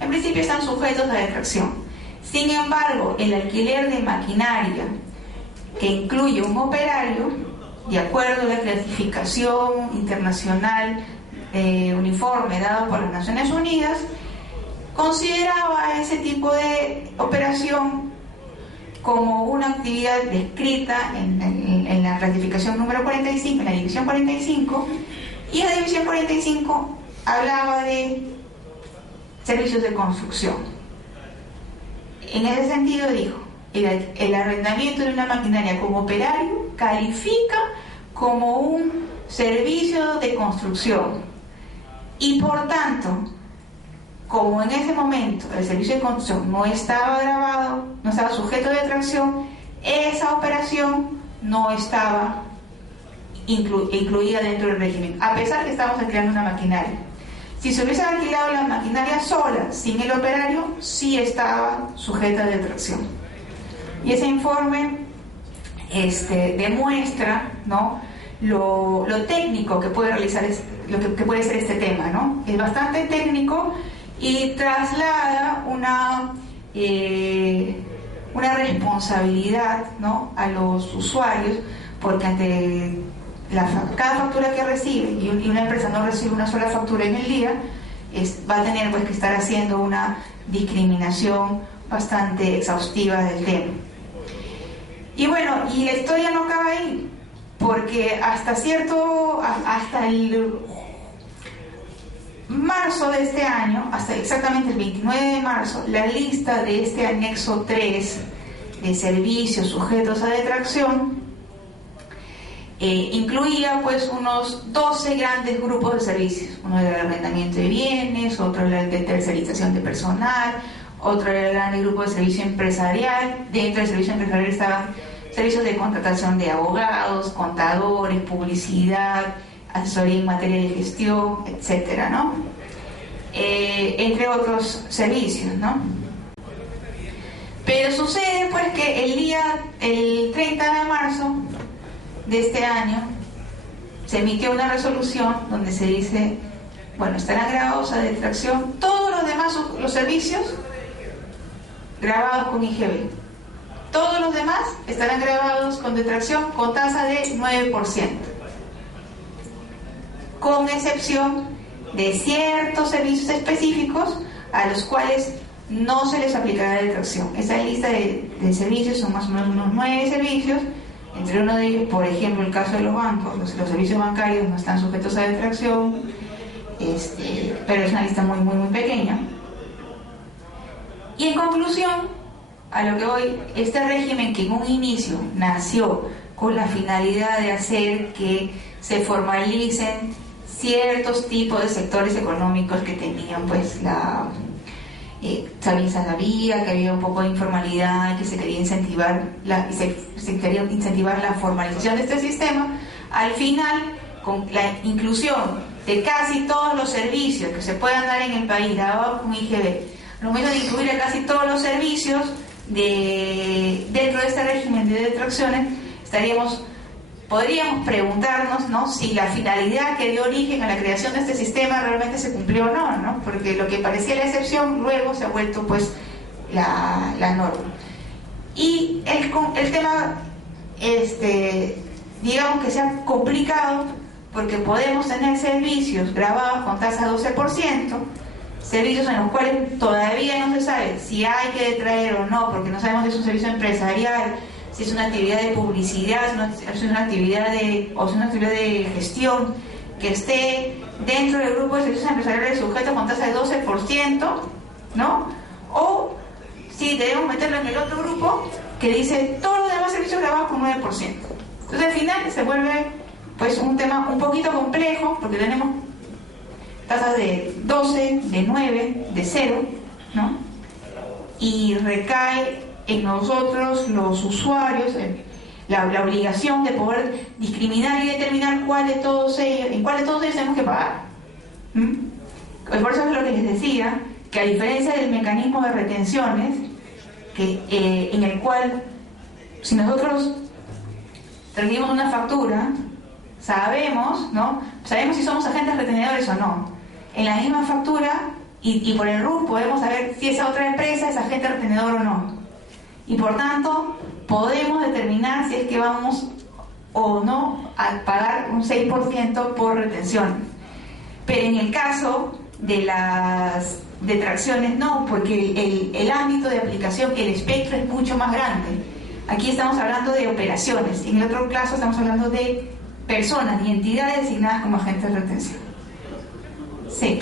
en principio están sujetos a detracción. Sin embargo, el alquiler de maquinaria que incluye un operario, de acuerdo a la clasificación internacional uniforme dado por las Naciones Unidas, consideraba ese tipo de operación como una actividad descrita en la clasificación número 45, en la división 45, y la división 45 hablaba de servicios de construcción. En ese sentido dijo, el arrendamiento de una maquinaria como operario califica como un servicio de construcción, y por tanto, como en ese momento el servicio de construcción no estaba grabado, no estaba sujeto de detracción, esa operación no estaba incluida dentro del régimen, a pesar que estábamos alquilando una maquinaria. Si se hubiese alquilado la maquinaria sola, sin el operario, sí estaba sujeta de detracción. Y ese informe demuestra, ¿no?, lo técnico que puede realizar, que puede ser este tema, ¿no? Es bastante técnico y traslada una responsabilidad, ¿no?, a los usuarios, porque ante cada factura que recibe, y una empresa no recibe una sola factura en el día, va a tener pues que estar haciendo una discriminación bastante exhaustiva del tema. Y bueno, y la historia no acaba ahí, porque hasta el marzo de este año, hasta exactamente el 29 de marzo, la lista de este anexo 3 de servicios sujetos a detracción incluía pues unos 12 grandes grupos de servicios. Uno era el arrendamiento de bienes, otro era el de tercerización de personal, otro era el gran grupo de servicio empresarial. Dentro del servicio empresarial estaban servicios de contratación de abogados, contadores, publicidad, asesoría en materia de gestión, etcétera, ¿no? Entre otros servicios, ¿no? Pero sucede pues que el 30 de marzo de este año se emitió una resolución donde se dice, bueno, estarán grabados a detracción todos los demás, los servicios grabados con IGB. Todos los demás estarán grabados con detracción con tasa de 9%, con excepción de ciertos servicios específicos a los cuales no se les aplicará detracción. Esa lista de servicios son más o menos unos 9 servicios, entre uno de ellos, por ejemplo, el caso de los bancos, los servicios bancarios no están sujetos a detracción, pero es una lista muy, muy, muy pequeña. Y en conclusión, a lo que voy, este régimen que en un inicio nació con la finalidad de hacer que se formalicen ciertos tipos de sectores económicos que tenían pues sabía que había un poco de informalidad y que se quería incentivar la formalización de este sistema, al final, con la inclusión de casi todos los servicios que se puedan dar en el país, dado con IGB, al momento de incluir a casi todos los servicios dentro de este régimen de detracciones, podríamos preguntarnos, ¿no?, si la finalidad que dio origen a la creación de este sistema realmente se cumplió o no, ¿no? Porque lo que parecía la excepción luego se ha vuelto pues la norma. Y el tema, digamos que se ha complicado porque podemos tener servicios grabados con tasa 12%, servicios en los cuales todavía no se sabe si hay que detraer o no, porque no sabemos si es un servicio empresarial, si es una actividad de publicidad, si es una actividad de gestión que esté dentro del grupo de servicios empresariales sujetos con tasa de 12%, ¿no? O si debemos meterlo en el otro grupo que dice todos los demás servicios grabados con 9%. Entonces al final se vuelve pues un tema un poquito complejo porque tenemos tasas de 12, de 9, de 0, ¿no? Y recae en nosotros, los usuarios, la obligación de poder discriminar y determinar en cuál de todos ellos tenemos que pagar. Por eso es lo que les decía, que a diferencia del mecanismo de retenciones, en el cual, si nosotros recibimos una factura, sabemos si somos agentes retenedores o no. En la misma factura y por el RUT podemos saber si esa otra empresa es agente retenedor o no. Y por tanto, podemos determinar si es que vamos o no a pagar un 6% por retención. Pero en el caso de las detracciones no, porque el ámbito de aplicación, el espectro es mucho más grande. Aquí estamos hablando de operaciones, en el otro caso estamos hablando de personas y entidades designadas como agentes de retención. Sí.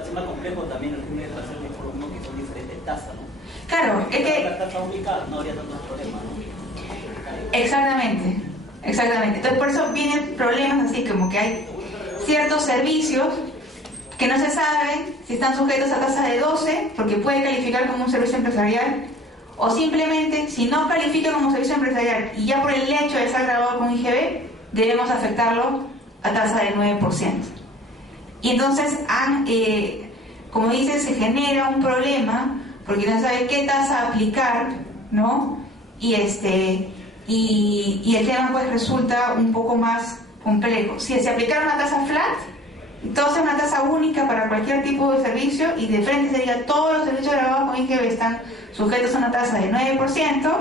Es más complejo también el régimen de detracciones por uno que son diferentes tasas, ¿no? Claro, es que la tasa única no habría tantos problemas, ¿no? Exactamente. Entonces por eso vienen problemas así como que hay ciertos servicios que no se sabe si están sujetos a tasa de 12 porque puede calificar como un servicio empresarial, o simplemente si no califica como servicio empresarial y ya por el hecho de estar grabado con IGB debemos afectarlo a tasa del 9%. Y entonces como dice, se genera un problema porque no sabe qué tasa aplicar, ¿no? Y el tema pues resulta un poco más complejo. Si se aplicara una tasa flat, entonces una tasa única para cualquier tipo de servicio, y de frente sería todos los servicios grabados con IGB están sujetos a una tasa de 9%,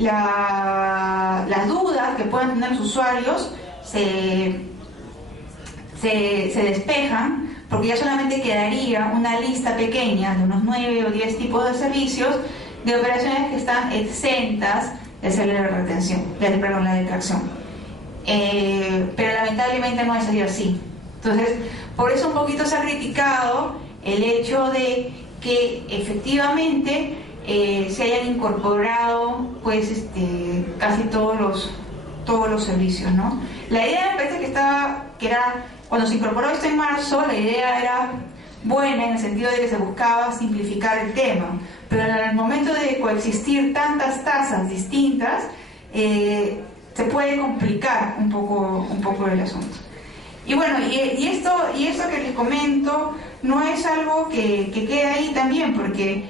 las dudas que puedan tener los usuarios se despejan, porque ya solamente quedaría una lista pequeña de unos 9 o 10 tipos de servicios de operaciones que están exentas de hacer la retención, la detracción. Pero lamentablemente no ha sido así. Entonces, por eso un poquito se ha criticado el hecho de que efectivamente se hayan incorporado pues casi todos los servicios, ¿no? La idea me parece que era cuando se incorporó esto en marzo, la idea era buena en el sentido de que se buscaba simplificar el tema, pero en el momento de coexistir tantas tasas distintas, se puede complicar un poco el asunto. Y bueno, y esto que les comento no es algo que queda ahí también, porque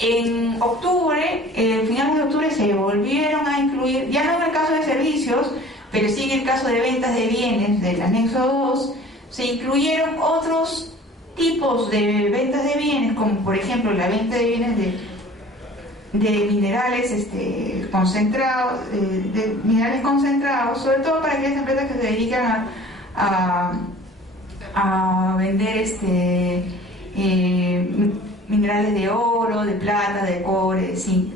en octubre, finales de octubre, se volvieron a incluir, ya no en el caso de servicios, pero sí en el caso de ventas de bienes del anexo 2, se incluyeron otros tipos de ventas de bienes, como por ejemplo la venta de bienes de minerales concentrados, de minerales concentrados, sobre todo para aquellas empresas que se dedican a vender minerales de oro, de plata, de cobre, de zinc.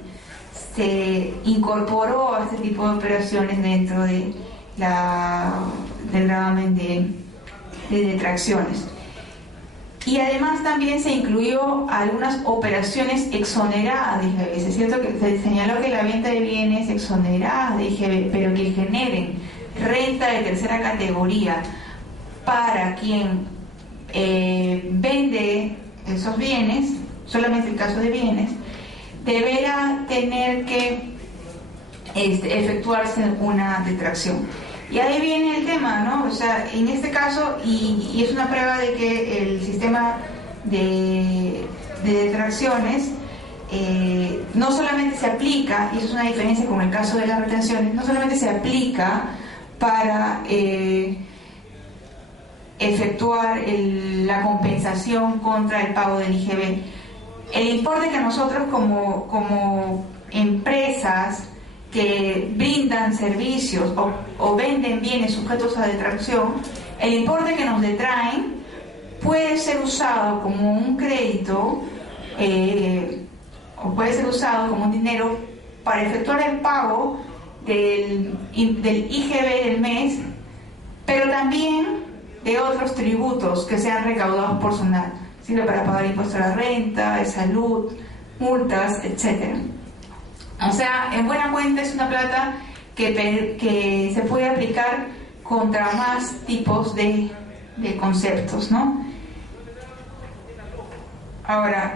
Se incorporó a este tipo de operaciones dentro del gravamen de detracciones. Y además también se incluyó algunas operaciones exoneradas de IGB. Es cierto que se señaló que la venta de bienes exoneradas de IGB, pero que generen renta de tercera categoría para quien vende esos bienes, solamente el caso de bienes, deberá tener que efectuarse una detracción. Y ahí viene el tema, ¿no? O sea, en este caso, y es una prueba de que el sistema de detracciones no solamente se aplica, y eso es una diferencia con el caso de las retenciones, no solamente se aplica para efectuar la compensación contra el pago del IGB. El importe que nosotros como empresas que brindan servicios o venden bienes sujetos a detracción, el importe que nos detraen puede ser usado como un crédito o puede ser usado como un dinero para efectuar el pago del IGB del mes, pero también de otros tributos que sean recaudados por SUNAT. Sirve para pagar impuestos a la renta, de salud, multas, etc. O sea, en buena cuenta es una plata que se puede aplicar contra más tipos de conceptos, ¿no? Ahora,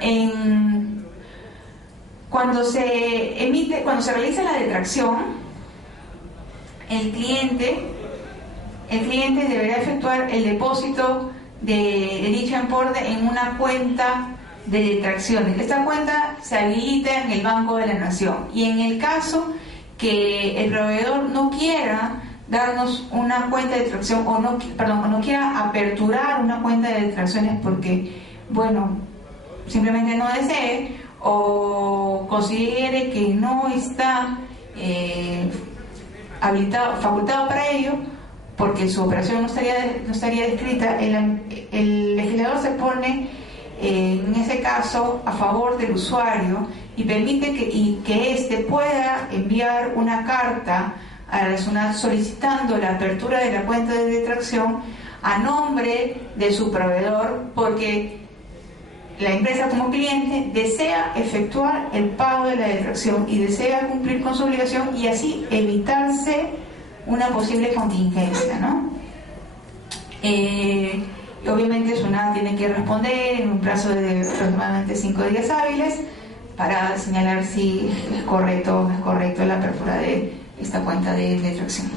cuando se realiza la detracción, el cliente deberá efectuar el depósito de dicho importe en una cuenta de detracciones. Esta cuenta se habilita en el Banco de la Nación, y en el caso que el proveedor no quiera darnos una cuenta de detracción o no quiera aperturar una cuenta de detracciones porque, bueno, simplemente no desee o considere que no está facultado para ello, porque su operación no estaría descrita, el legislador se pone en ese caso a favor del usuario y permite que éste pueda enviar una carta a la SUNAT solicitando la apertura de la cuenta de detracción a nombre de su proveedor, porque la empresa como cliente desea efectuar el pago de la detracción y desea cumplir con su obligación y así evitarse una posible contingencia, ¿no? Y obviamente SUNAT tiene que responder en un plazo de aproximadamente 5 días hábiles para señalar si es correcto o no es correcto la apertura de esta cuenta de detracción.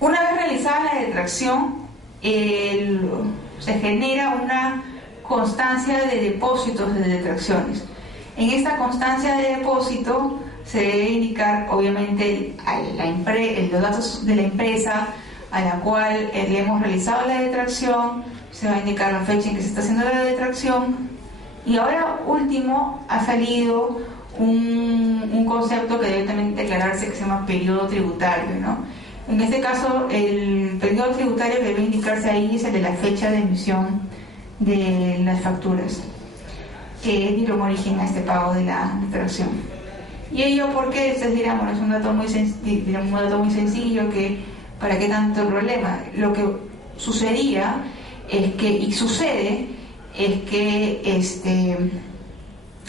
Una vez realizada la detracción, se genera una constancia de depósitos de detracciones. En esta constancia de depósito se debe indicar obviamente los datos de la empresa a la cual le hemos realizado la detracción, se va a indicar la fecha en que se está haciendo la detracción, y ahora último ha salido un concepto que debe también declararse, que se llama periodo tributario, ¿no? En este caso el periodo tributario que debe indicarse ahí es el de la fecha de emisión de las facturas, que dieron origen a este pago de la detracción. Y ello porque ustedes dirán, bueno, es un dato muy sencillo, que ¿para qué tanto problema? Lo que sucedía es que,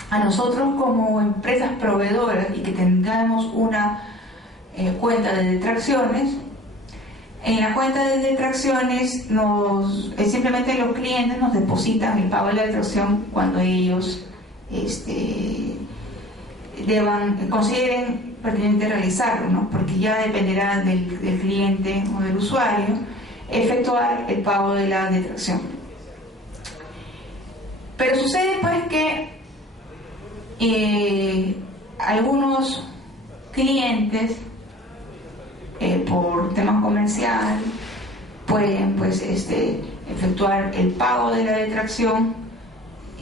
a nosotros como empresas proveedoras y que tengamos una cuenta de detracciones, En la cuenta de detracciones simplemente los clientes nos depositan el pago de la detracción cuando ellos consideren pertinente realizarlo, ¿no? Porque ya dependerá del cliente o del usuario efectuar el pago de la detracción. Pero sucede pues que algunos clientes por tema comercial pueden pues efectuar el pago de la detracción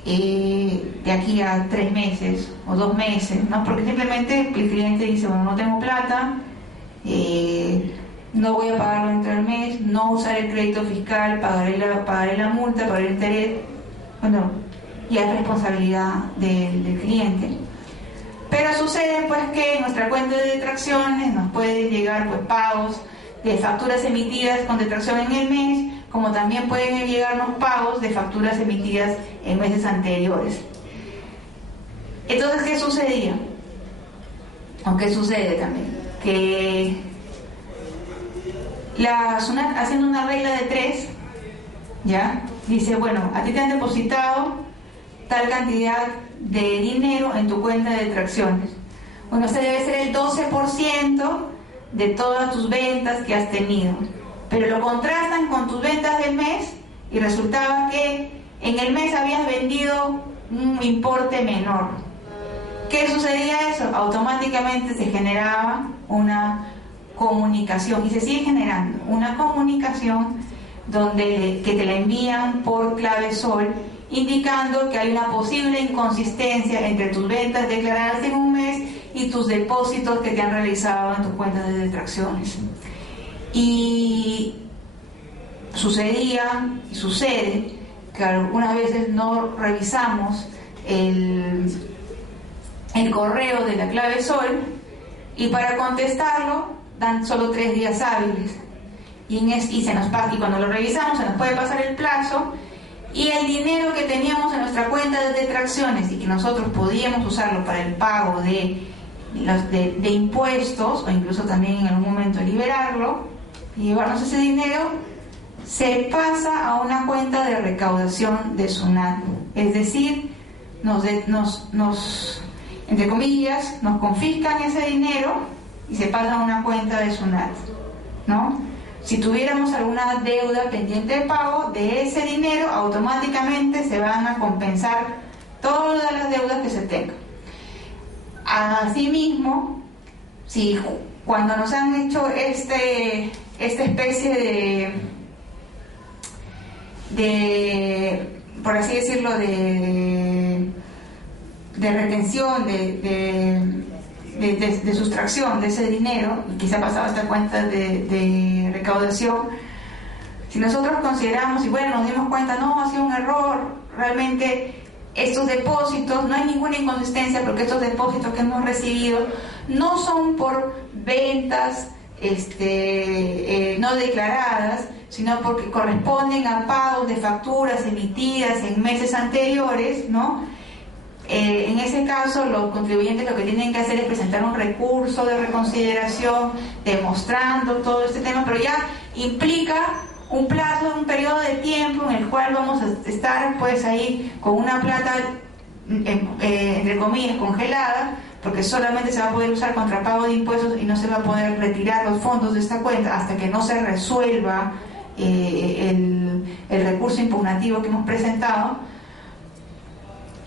de aquí a 3 meses o 2 meses, ¿no? Porque simplemente el cliente dice, bueno, no tengo plata, no voy a pagarlo dentro del mes, no usar el crédito fiscal, pagaré la multa, pagaré el interés. Bueno, ya es responsabilidad del cliente. Pero sucede pues que en nuestra cuenta de detracciones nos pueden llegar pues pagos de facturas emitidas con detracción en el mes, como también pueden llegarnos pagos de facturas emitidas en meses anteriores. Entonces, ¿qué sucedía? ¿O qué sucede también? Que la SUNAT, haciendo una regla de 3, ¿ya? Dice, bueno, a ti te han depositado tal cantidad de dinero en tu cuenta de detracciones. Bueno, este debe ser el 12% de todas tus ventas que has tenido. Pero lo contrastan con tus ventas del mes y resultaba que en el mes habías vendido un importe menor. ¿Qué sucedía eso? Automáticamente se generaba una comunicación y se sigue generando una comunicación que te la envían por clave SOL, indicando que hay una posible inconsistencia entre tus ventas declaradas en un mes y tus depósitos que te han realizado en tus cuentas de detracciones. Y sucedía y sucede que algunas veces no revisamos el correo de la clave SOL y para contestarlo dan solo 3 días hábiles y se nos pasa, y cuando lo revisamos se nos puede pasar el plazo y el dinero que teníamos en nuestra cuenta de detracciones y que nosotros podíamos usarlo para el pago de impuestos o incluso también en algún momento liberarlo y llevarnos ese dinero, se pasa a una cuenta de recaudación de SUNAT. Es decir, entre comillas, nos confiscan ese dinero y se pasa a una cuenta de SUNAT, ¿no? Si tuviéramos alguna deuda pendiente de pago, de ese dinero automáticamente se van a compensar todas las deudas que se tengan. Asimismo, si cuando nos han hecho esta especie de por así decirlo, de retención, de sustracción de ese dinero, y quizá pasado a esta cuenta de recaudación, si nosotros consideramos y bueno, nos dimos cuenta, no, ha sido un error, realmente estos depósitos, no hay ninguna inconsistencia porque estos depósitos que hemos recibido no son por ventas no declaradas, sino porque corresponden a pagos de facturas emitidas en meses anteriores, ¿no? En ese caso, los contribuyentes lo que tienen que hacer es presentar un recurso de reconsideración demostrando todo este tema, pero ya implica un plazo, un periodo de tiempo en el cual vamos a estar pues ahí con una plata entre comillas congelada, porque solamente se va a poder usar contra pago de impuestos y no se va a poder retirar los fondos de esta cuenta hasta que no se resuelva el recurso impugnativo que hemos presentado.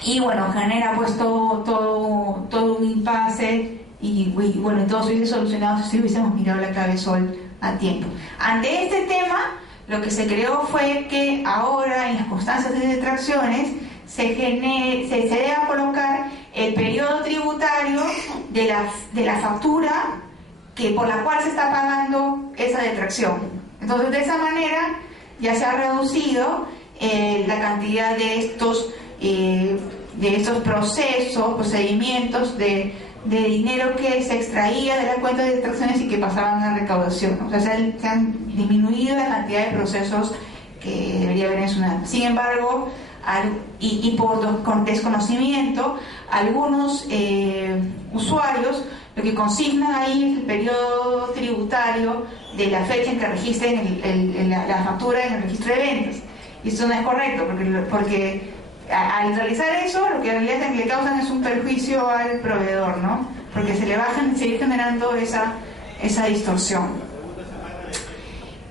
Y bueno, genera pues todo un impasse y bueno, todo se hubiese solucionado si hubiésemos mirado la clave SOL a tiempo. Ante este tema, lo que se creó fue que ahora en las constancias de detracciones se debe colocar el periodo tributario de la factura por la cual se está pagando esa detracción. Entonces, de esa manera ya se ha reducido la cantidad de estos procedimientos de dinero que se extraía de la cuenta de detracciones y que pasaban a recaudación. O sea, se han disminuido la cantidad de procesos que debería haber en SUNAT. Sin embargo, con desconocimiento, algunos usuarios lo que consigna ahí es el periodo tributario de la fecha en que registren la factura en el registro de ventas. Y eso no es correcto, porque al realizar eso, lo que en realidad le causan es un perjuicio al proveedor, ¿no? Porque se le va a seguir generando esa distorsión.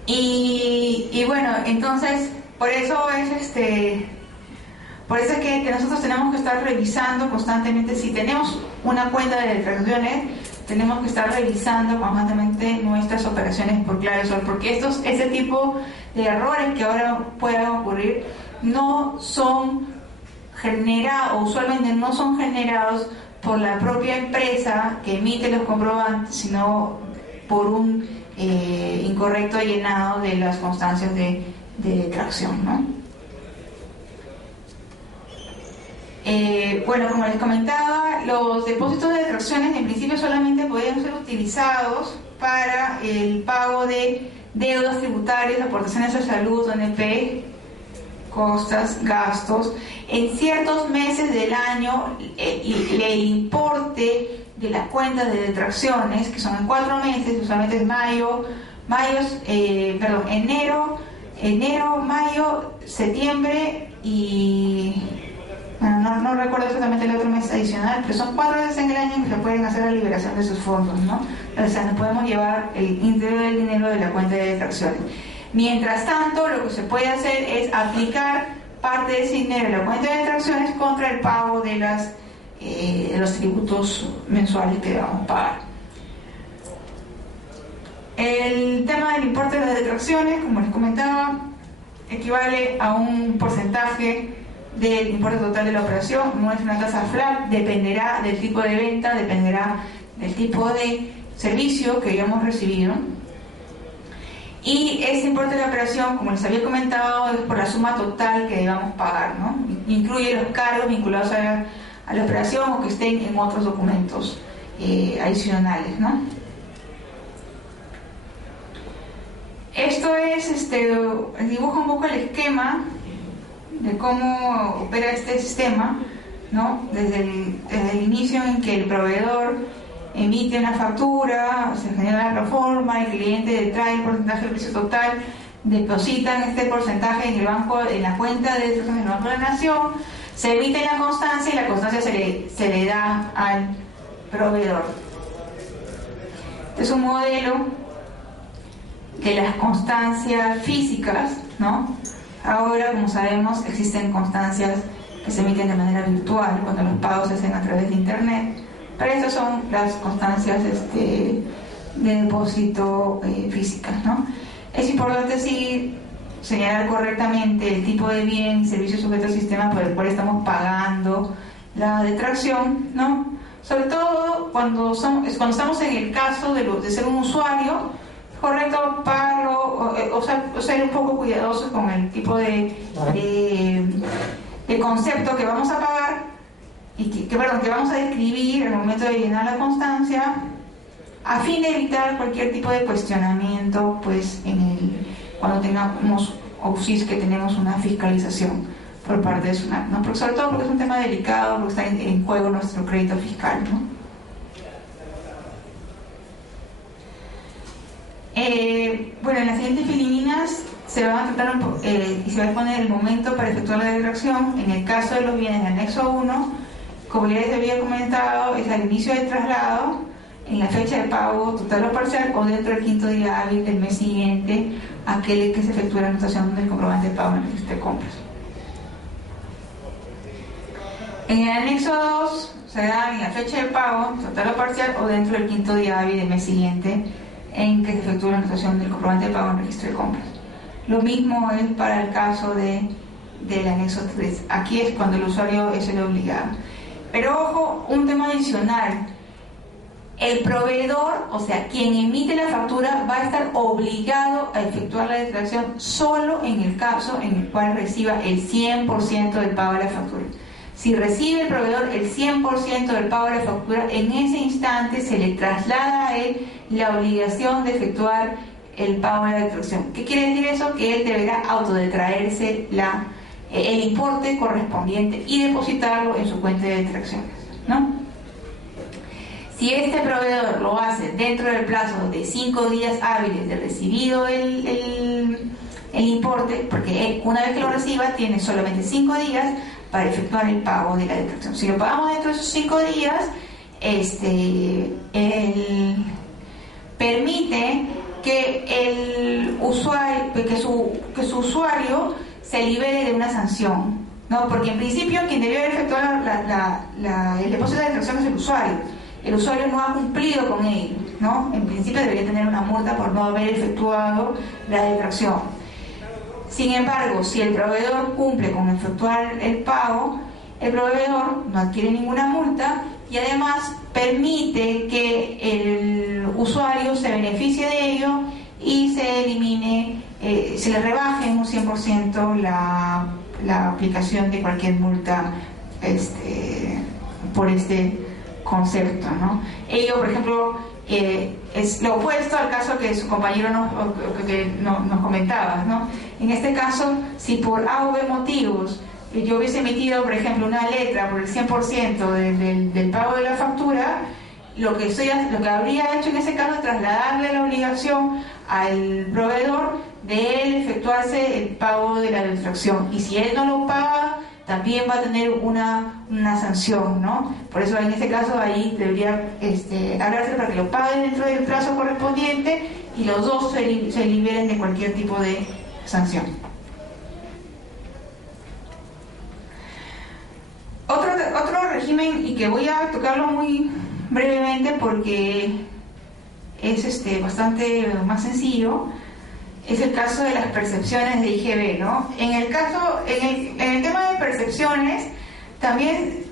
Y bueno, entonces, por eso es que nosotros tenemos que estar revisando constantemente. Si tenemos una cuenta de transacciones, tenemos que estar revisando constantemente nuestras operaciones por clave SOL, porque este tipo de errores que ahora puedan ocurrir no son generados, usualmente no son generados por la propia empresa que emite los comprobantes, sino por un incorrecto llenado de las constancias de detracción, ¿no? Bueno, como les comentaba, los depósitos de detracciones en principio solamente podían ser utilizados para el pago de deudas tributarias, aportaciones a salud, ONP, costas, gastos. En ciertos meses del año, el importe de las cuentas de detracciones, que son en 4 meses, usualmente es enero, mayo, septiembre y... Bueno, no recuerdo exactamente el otro mes adicional, pero son 4 veces en el año en que se pueden hacer la liberación de sus fondos, ¿no? O sea, nos podemos llevar el íntegro del dinero de la cuenta de detracciones. Mientras tanto, lo que se puede hacer es aplicar parte de ese dinero de la cuenta de detracciones contra el pago de los tributos mensuales que debamos pagar. El tema del importe de las detracciones, como les comentaba, equivale a un porcentaje del importe total de la operación. No es una tasa flat, dependerá del tipo de venta, dependerá del tipo de servicio que hayamos recibido. Y ese importe de la operación, como les había comentado, es por la suma total que debamos pagar, ¿no? Incluye los cargos vinculados a la operación o que estén en otros documentos adicionales, ¿no? Esto es, dibuja un poco el esquema de cómo opera este sistema, ¿no? Desde el inicio en que el proveedor emite una factura, se genera la proforma, el cliente trae el porcentaje del precio total, depositan este porcentaje en el banco, en la cuenta de detracciones del Banco de la Nación, se emite la constancia y la constancia se le da al proveedor. Es un modelo que las constancias físicas, ¿no? Ahora, como sabemos, existen constancias que se emiten de manera virtual cuando los pagos se hacen a través de Internet, pero estas son las constancias de depósito físicas, ¿no? Es importante señalar correctamente el tipo de bien y servicio sujeto al sistema por el cual estamos pagando la detracción, ¿no? Sobre todo cuando estamos en el caso de ser un usuario, es correcto pagarlo, o ser un poco cuidadosos con el tipo de concepto que vamos a pagar y que vamos a describir en el momento de llenar la constancia, a fin de evitar cualquier tipo de cuestionamiento, pues, cuando tengamos, o si es que tenemos una fiscalización por parte de SUNAT, ¿no? Sobre todo porque es un tema delicado, porque está en juego nuestro crédito fiscal, ¿no? Bueno, en las siguientes filiminas se va a tratar y se va a poner el momento para efectuar la detracción. En el caso de los bienes de anexo 1, como ya les había comentado, es al inicio del traslado, en la fecha de pago total o parcial o dentro del 5º día hábil del mes siguiente aquel que se efectúe la anotación del comprobante de pago en el registro de compras. En el anexo 2 se da en la fecha de pago total o parcial o dentro del 5º día hábil del mes siguiente en que se efectúe la anotación del comprobante de pago en el registro de compras. Lo mismo es para el caso del anexo 3. Aquí es cuando el usuario es el obligado. Pero ojo, un tema adicional. El proveedor, o sea, quien emite la factura, va a estar obligado a efectuar la detracción solo en el caso en el cual reciba el 100% del pago de la factura. Si recibe el proveedor el 100% del pago de la factura, en ese instante se le traslada a él la obligación de efectuar el pago de la detracción. ¿Qué quiere decir eso? Que él deberá autodetraerse el importe correspondiente y depositarlo en su cuenta de detracciones, ¿no? Si Si este proveedor lo hace dentro del plazo de 5 días hábiles de recibido el importe, porque una vez que lo reciba tiene solamente 5 días para efectuar el pago de la detracción. Si lo pagamos dentro de esos 5 días, permite que el usuario, que su usuario se libere de una sanción, ¿no? Porque en principio quien debió haber efectuado el depósito de detracción es el usuario. El usuario no ha cumplido con ello, ¿no? En principio debería tener una multa por no haber efectuado la detracción. Sin embargo, si el proveedor cumple con efectuar el pago, el proveedor no adquiere ninguna multa y además permite que el usuario se beneficie de ello y se elimine, se le rebaje en un 100% la aplicación de cualquier multa por este concepto, ¿no? Ello, por ejemplo, es lo opuesto al caso que su compañero nos comentaba, ¿no? En este caso, si por A o B motivos yo hubiese emitido, por ejemplo, una letra por el 100% del pago de la factura, lo que habría hecho en ese caso es trasladarle la obligación al proveedor de él efectuarse el pago de la detracción. Y si él no lo paga, también va a tener una sanción, ¿no? Por eso en este caso ahí debería hablarse para que lo pague dentro del plazo correspondiente y los dos se liberen de cualquier tipo de sanción. Otro régimen, y que voy a tocarlo muy brevemente porque es bastante más sencillo, es el caso de las percepciones de IGB, ¿no? En el tema de percepciones, también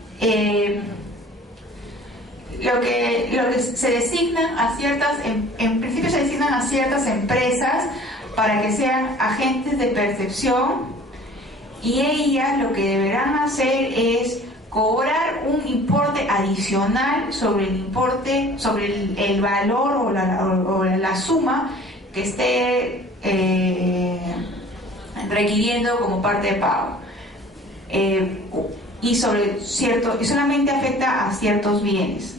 lo que se designan a ciertas, en principio se designan a ciertas empresas para que sean agentes de percepción, y ellas lo que deberán hacer es cobrar un importe adicional sobre el importe, sobre el valor o la suma que esté requiriendo como parte de pago, y solamente afecta a ciertos bienes.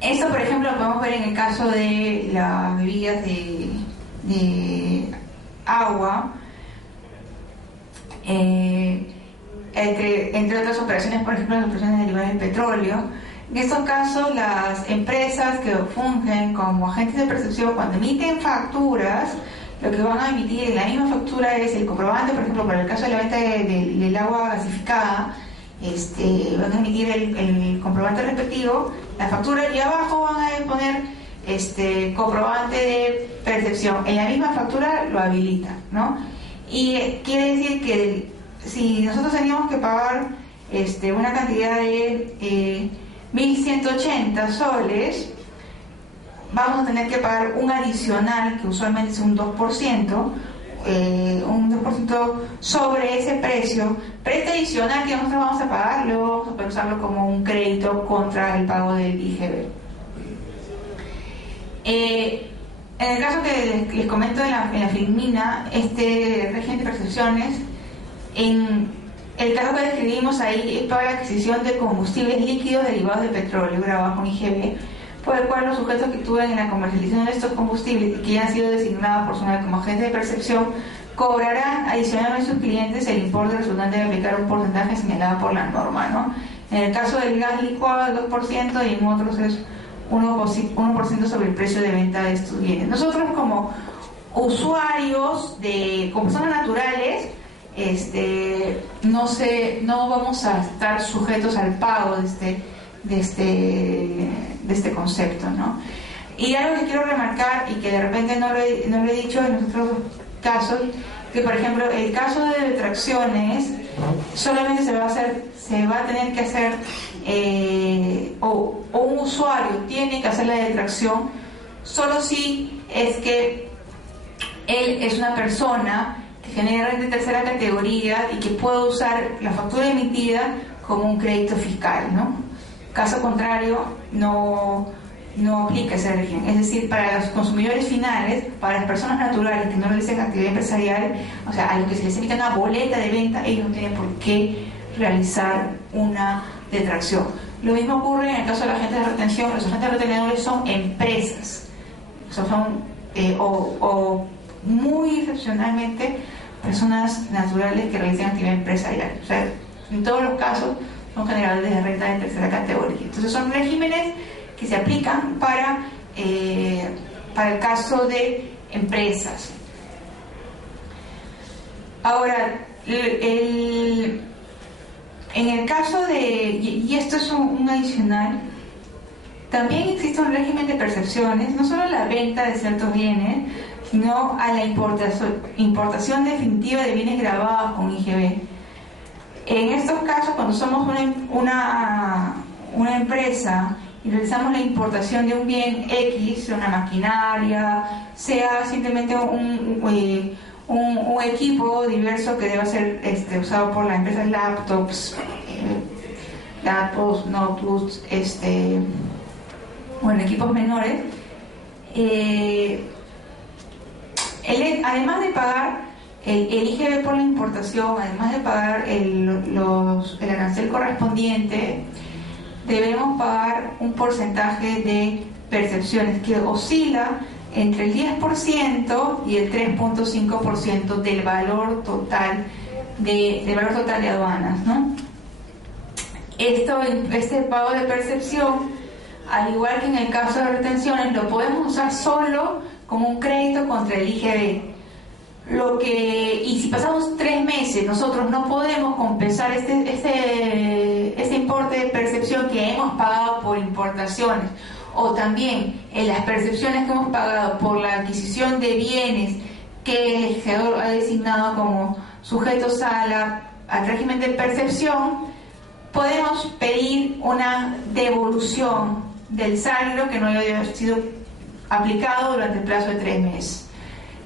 Esto, por ejemplo, lo podemos ver en el caso de las bebidas de agua, entre otras operaciones, por ejemplo, las operaciones derivadas del petróleo. En estos casos, las empresas que fungen como agentes de percepción, cuando emiten facturas, lo que van a emitir en la misma factura es el comprobante, por ejemplo, para el caso de la venta del agua gasificada, van a emitir el comprobante respectivo, la factura, y abajo van a poner comprobante de percepción. En la misma factura lo habilita, ¿no? Y quiere decir que si nosotros teníamos que pagar una cantidad de 1.180 soles, vamos a tener que pagar un adicional, que usualmente es un 2%, sobre ese precio, pero este adicional que nosotros vamos a pagar, luego vamos a poder usarlo como un crédito contra el pago del IGB. En el caso que les comento en la FINMINA, este régimen de percepciones, en el caso que describimos ahí, es para la adquisición de combustibles líquidos derivados de petróleo grabados con IGB, por el cual los sujetos que actúen en la comercialización de estos combustibles y que hayan sido designados por su como agente de percepción cobrarán adicionalmente a sus clientes el importe resultante de aplicar un porcentaje señalado por la norma, ¿no? En el caso del gas licuado, el 2%, y en otros es 1% sobre el precio de venta de estos bienes. Nosotros, como usuarios, como personas naturales, no vamos a estar sujetos al pago de este concepto, ¿no? Y algo que quiero remarcar, y que de repente no lo he dicho en los otros casos, que por ejemplo el caso de detracciones solamente se va a tener que hacer, o un usuario tiene que hacer la detracción solo si es que él es una persona que genera renta de tercera categoría y que puede usar la factura emitida como un crédito fiscal, ¿no? Caso contrario, no aplica ese régimen. Es decir, para los consumidores finales, para las personas naturales que no realicen actividad empresarial, o sea, a los que se les emite una boleta de venta, ellos no tienen por qué realizar una detracción. Lo mismo ocurre en el caso de los agentes de retención. Los agentes retenedores son empresas, o muy excepcionalmente personas naturales que realizan actividad empresarial. O sea, en todos los casos son generadores de renta de tercera categoría. Entonces son regímenes que se aplican para el caso de empresas. Ahora, en el caso de, y esto es un adicional, también existe un régimen de percepciones, no solo a la venta de ciertos bienes, sino a la importación definitiva de bienes grabados con IGB. En estos casos, cuando somos una empresa y realizamos la importación de un bien X, una maquinaria, sea simplemente un equipo diverso que deba ser usado por la empresa, laptops, notebooks, equipos menores, además de pagar el IGB por la importación, además de pagar el arancel correspondiente, debemos pagar un porcentaje de percepciones que oscila entre el 10% y el 3.5% del valor total de aduanas, ¿no? Este pago de percepción, al igual que en el caso de retenciones, lo podemos usar solo como un crédito contra el IGB. Y si pasamos 3 meses nosotros no podemos compensar este importe de percepción que hemos pagado por importaciones, o también en las percepciones que hemos pagado por la adquisición de bienes que el legislador ha designado como sujetos al régimen de percepción, podemos pedir una devolución del saldo que no haya sido aplicado durante el plazo de 3 meses.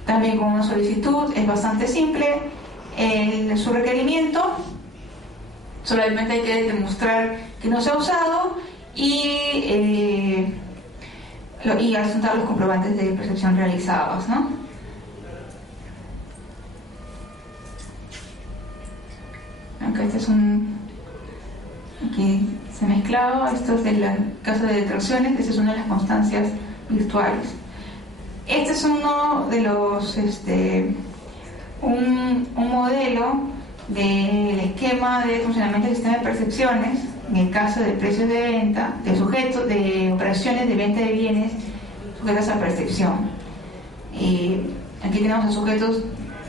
También con una solicitud es bastante simple su requerimiento, solamente hay que demostrar que no se ha usado y asuntar los comprobantes de percepción realizados, ¿no? Acá aquí se ha mezclado, esto es del caso de detracciones, esta es una de las constancias virtuales. Este es uno de los, un modelo del esquema de funcionamiento del sistema de percepciones en el caso de precios de venta, de sujetos, de operaciones de venta de bienes sujetas a percepción. Aquí tenemos a sujetos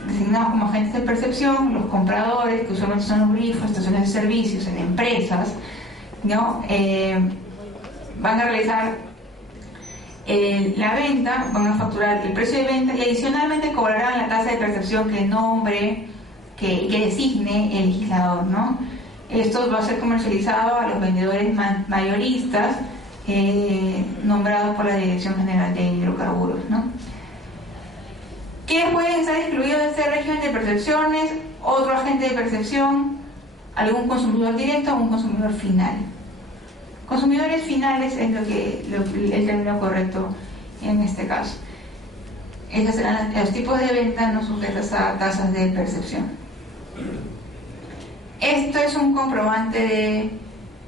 designados como agentes de percepción, los compradores, que usualmente son los grifos, estaciones de servicios en empresas, ¿no? Van a realizar la venta, van a facturar el precio de venta y adicionalmente cobrarán la tasa de percepción que nombre, que designe el legislador, ¿no? Esto va a ser comercializado a los vendedores mayoristas nombrados por la Dirección General de Hidrocarburos, ¿no? ¿Quiénes pueden estar excluidos de este régimen de percepciones? Otro agente de percepción, algún consumidor directo o un consumidor final. Consumidores finales es el término correcto en este caso. Estos serán los tipos de venta no sujetos a tasas de percepción. Esto es un comprobante de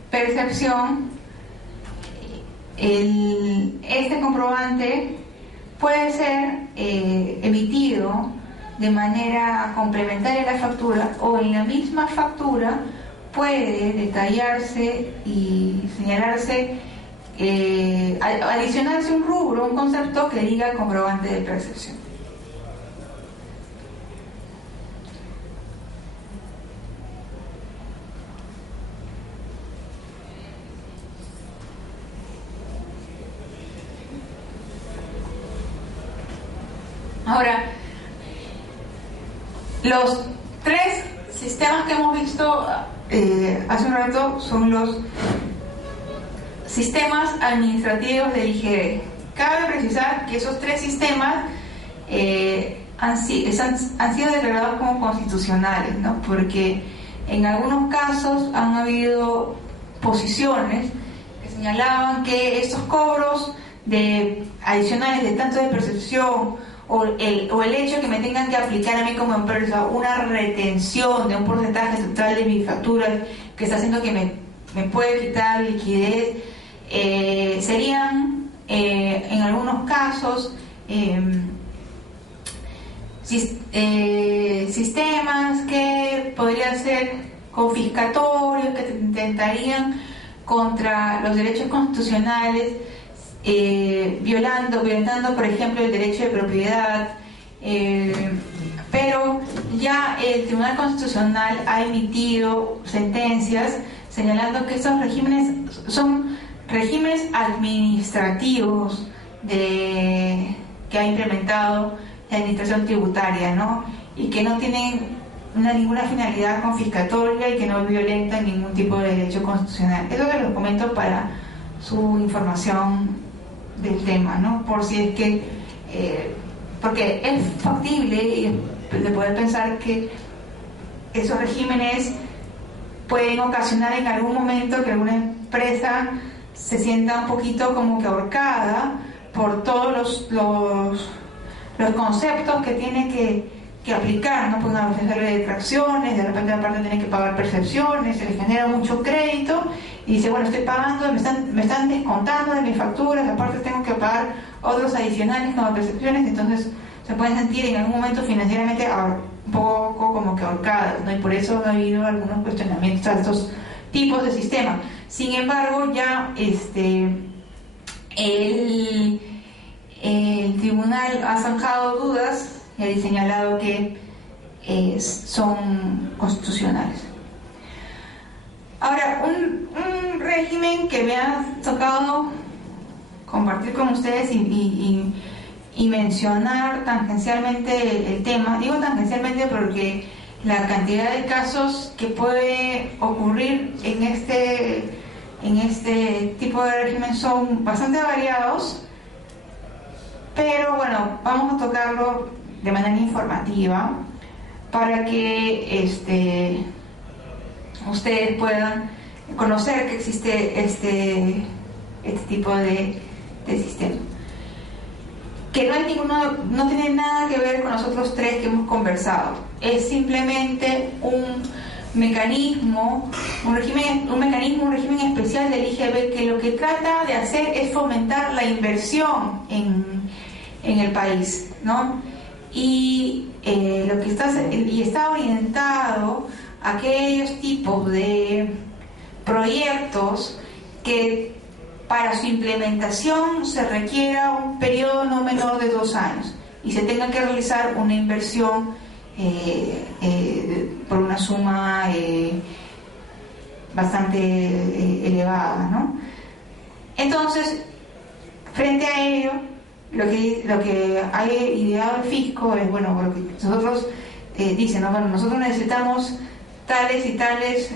percepción. Este comprobante puede ser emitido de manera complementaria a la factura, o en la misma factura puede detallarse y señalarse, adicionarse un rubro, un concepto que diga comprobante de percepción. Ahora, los 3 sistemas que hemos visto hace un rato son los sistemas administrativos del IGB. Cabe precisar que esos 3 sistemas han sido declarados como constitucionales, ¿no? Porque en algunos casos han habido posiciones que señalaban que estos cobros adicionales de tanto de percepción o el hecho que me tengan que aplicar a mí como empresa una retención de un porcentaje total de mis facturas que está haciendo que me me puede quitar liquidez, serían en algunos casos sistemas que podrían ser confiscatorios, que intentarían contra los derechos constitucionales, violentando, por ejemplo, el derecho de propiedad, pero ya el Tribunal Constitucional ha emitido sentencias señalando que estos regímenes son regímenes administrativos que ha implementado la administración tributaria, ¿no? Y que no tienen ninguna finalidad confiscatoria y que no violentan ningún tipo de derecho constitucional. Eso se lo comento para su información del tema, ¿no? Por si es que porque es factible de poder pensar que esos regímenes pueden ocasionar en algún momento que alguna empresa se sienta un poquito como que ahorcada por todos los conceptos que tiene que aplicar, ¿no? Pueden hacerle detracciones, de repente aparte tienen que pagar percepciones, se les genera mucho crédito y dice, bueno, estoy pagando, me están descontando de mis facturas, aparte tengo que pagar otros adicionales como percepciones, entonces se pueden sentir en algún momento financieramente un poco como que ahorcadas, ¿no? Y por eso ha habido algunos cuestionamientos a estos tipos de sistemas. Sin embargo, ya el tribunal ha zanjado dudas y ha señalado que son constitucionales. Ahora, un régimen que me ha tocado compartir con ustedes y mencionar tangencialmente el tema, digo tangencialmente porque la cantidad de casos que puede ocurrir en este tipo de régimen son bastante variados, pero bueno, vamos a tocarlo de manera informativa para que ustedes puedan conocer que existe este tipo de sistema, que no tiene nada que ver con los otros tres que hemos conversado. Es simplemente un régimen especial del IGB que lo que trata de hacer es fomentar la inversión en el país, ¿no? Y está orientado a aquellos tipos de proyectos que para su implementación se requiera un periodo no menor de 2 años y se tenga que realizar una inversión por una suma bastante elevada, ¿no? Entonces, frente a ello, lo que ha ideado el fisco es, bueno, porque nosotros dicen, ¿no? Bueno, nosotros necesitamos tales y tales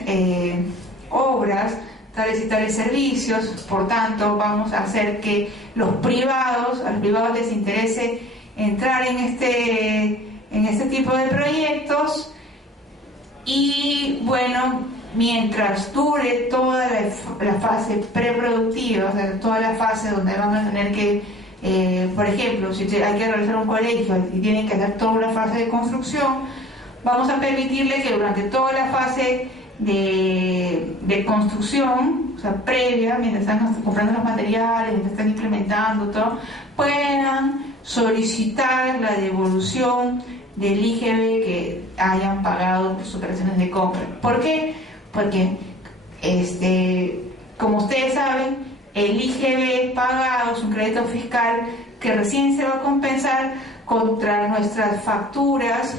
obras, tales y tales servicios, por tanto vamos a hacer que a los privados les interese entrar en este tipo de proyectos y bueno, mientras dure toda la fase preproductiva, o sea, toda la fase donde van a tener que, por ejemplo, si hay que realizar un colegio y tienen que hacer toda la fase de construcción, vamos a permitirle que durante toda la fase de construcción, o sea, previa, mientras están comprando los materiales, mientras están implementando todo, puedan solicitar la devolución del IGB que hayan pagado por sus operaciones de compra. ¿Por qué? Porque, como ustedes saben, el IGB pagado es un crédito fiscal que recién se va a compensar contra nuestras facturas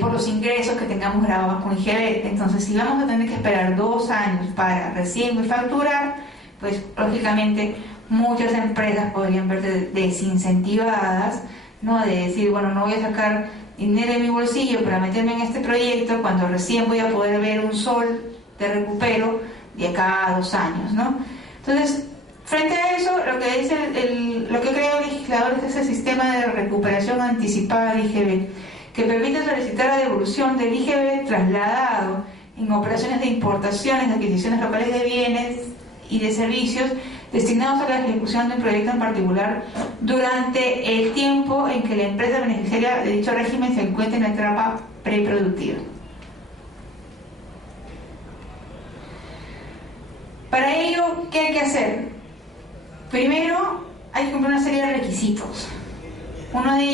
por los ingresos que tengamos grabados con IGB. Entonces, si vamos a tener que esperar 2 años para recién facturar, pues lógicamente muchas empresas podrían verse desincentivadas, ¿no? De decir, bueno, no voy a sacar dinero de mi bolsillo para meterme en este proyecto cuando recién voy a poder ver un sol de recupero de acá a 2 años, ¿no? Entonces, frente a eso, lo que crea el legislador es ese sistema de recuperación anticipada del IGB, que permite solicitar la devolución del IGB trasladado en operaciones de importaciones, de adquisiciones locales de bienes y de servicios destinados a la ejecución de un proyecto en particular durante el tiempo en que la empresa beneficiaria de dicho régimen se encuentre en la etapa preproductiva. Para ello, ¿qué hay que hacer? Primero, hay que cumplir una serie de requisitos. Uno de